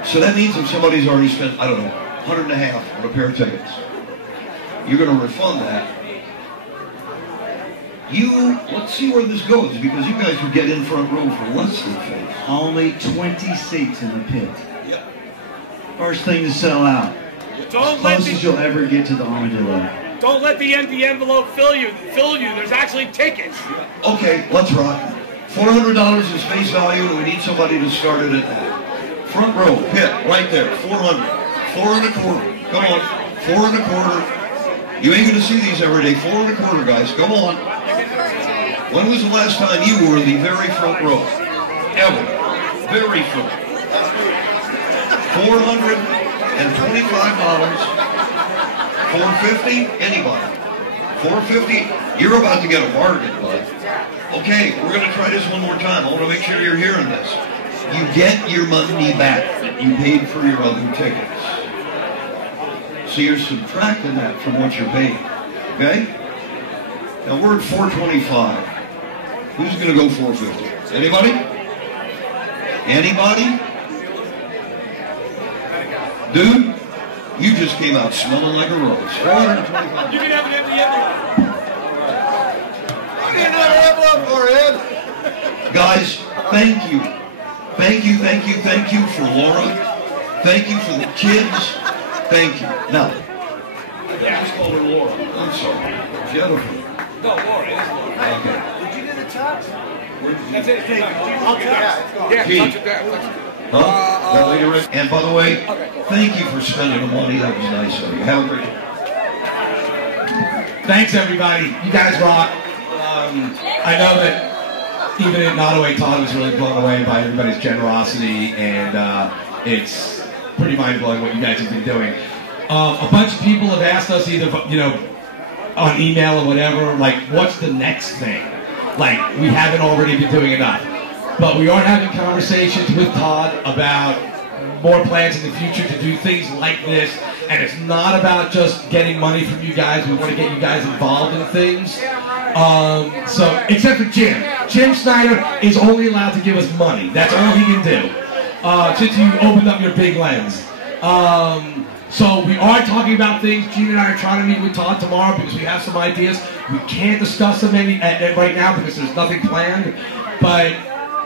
So that means if somebody's already spent, I don't know, $150 on a pair of tickets, you're going to refund that. Let's see where this goes, because you guys would get in front row for less than $50. Only 20 seats in the pit. Yep. First thing to sell out. Closest you'll ever get to the armadillo. Don't let the empty envelope fill you. There's actually tickets. Okay, let's rock. $400 is face value, and we need somebody to start it at that. Front row, pit, right there, 400. 4 1/4. Come on, 4 1/4. You ain't gonna see these every day. 4 1/4, guys. Come on. When was the last time you were in the very front row? Ever. Very front. $425. $450? Anybody? $450? You're about to get a bargain, bud. Okay, we're going to try this one more time. I want to make sure you're hearing this. You get your money back that you paid for your other tickets. So you're subtracting that from what you're paying. Okay? Now we're at $425. Who's going to go $450? Anybody? Anybody? Dude, you just came out smelling like a rose. $425. You can have an empty envelope. You get another envelope for it. Guys, thank you. Thank you, thank you, thank you for Laura. Thank you for the kids. Thank you. Now, I just called her Laura. I'm sorry. Jennifer. No, Laura. Okay. Did you do the tux? That's it. Yeah, Key. touch it down. And by the way, thank you for spending the money. That was nice of you. Have a great day. Thanks, everybody. You guys rock. I know that even in Nottoway, Todd was really blown away by everybody's generosity, and it's pretty mind-blowing what you guys have been doing. A bunch of people have asked us either, on email or whatever, like, what's the next thing? Like, we haven't already been doing enough. But we are having conversations with Todd about more plans in the future to do things like this. And it's not about just getting money from you guys. We want to get you guys involved in things. So, except for Jim. Jim Snyder is only allowed to give us money. That's all he can do. Since you opened up your big lens. So we are talking about things. Gene and I are trying to meet with Todd tomorrow because we have some ideas. We can't discuss them right now because there's nothing planned. But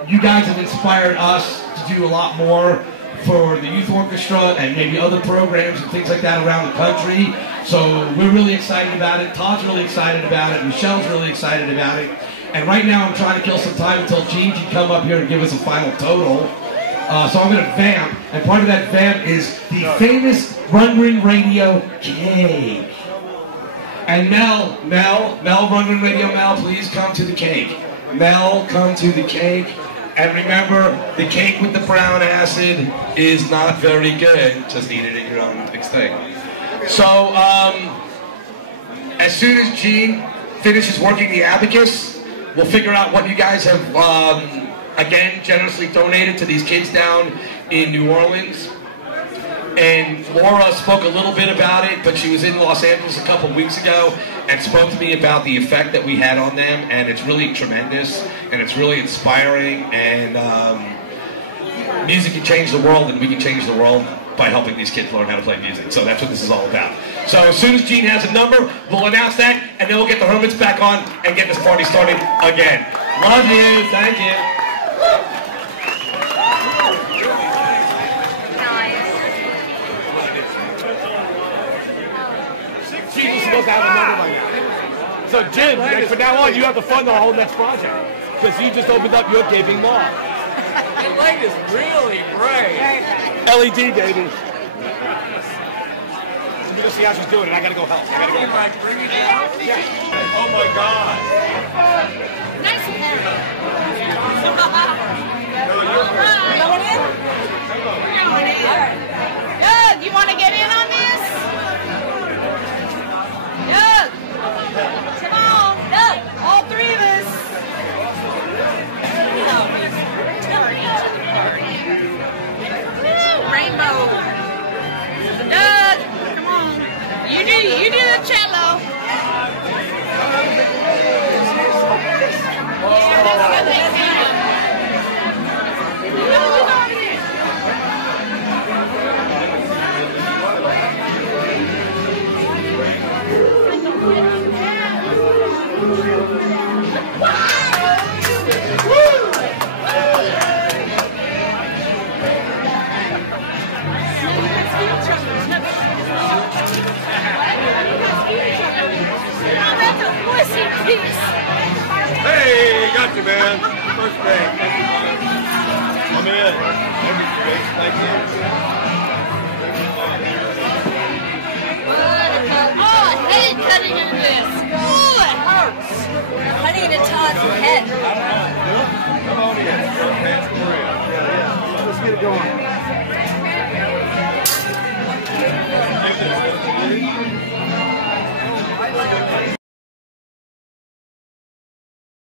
you guys have inspired us to do a lot more for the youth orchestra and maybe other programs and things like that around the country. So we're really excited about it. Todd's really excited about it. Michelle's really excited about it. And right now I'm trying to kill some time until Gene can come up here and give us a final total. So I'm going to vamp, and part of that vamp is the famous Rundgren Radio cake. And Mel, Rundgren Radio, Mel, please come to the cake. Mel, come to the cake. And remember, the cake with the brown acid is not very good. Just eat it at your own next thing. So, as soon as Gene finishes working the abacus, we'll figure out what you guys have, again, generously donated to these kids down in New Orleans. And Laura spoke a little bit about it, but she was in Los Angeles a couple weeks ago and spoke to me about the effect that we had on them, and it's really tremendous, and it's really inspiring, and music can change the world, and we can change the world by helping these kids learn how to play music. So that's what this is all about. So as soon as Gene has a number, we'll announce that, and then we'll get the Hermits back on and get this party started again. Love you. Thank you. Gene was supposed to have a number by now. So Jim, from now on, you have to fund the whole next project because you just opened up your gaping maw. The light is really bright. LED, baby. You can see how she's doing it. I gotta go help. I gotta go help. Bring it down? Yeah. Oh my God. Nice. Doug, you want to get in on this? Doug! Come on, Doug! All three of us! Rainbow! Doug! Come on! You do the cello! you, man. First day. Come in. Thank you. Oh, I hate cutting into this. Oh, it hurts. Cutting into Todd's head. Come on in. Let's get it going.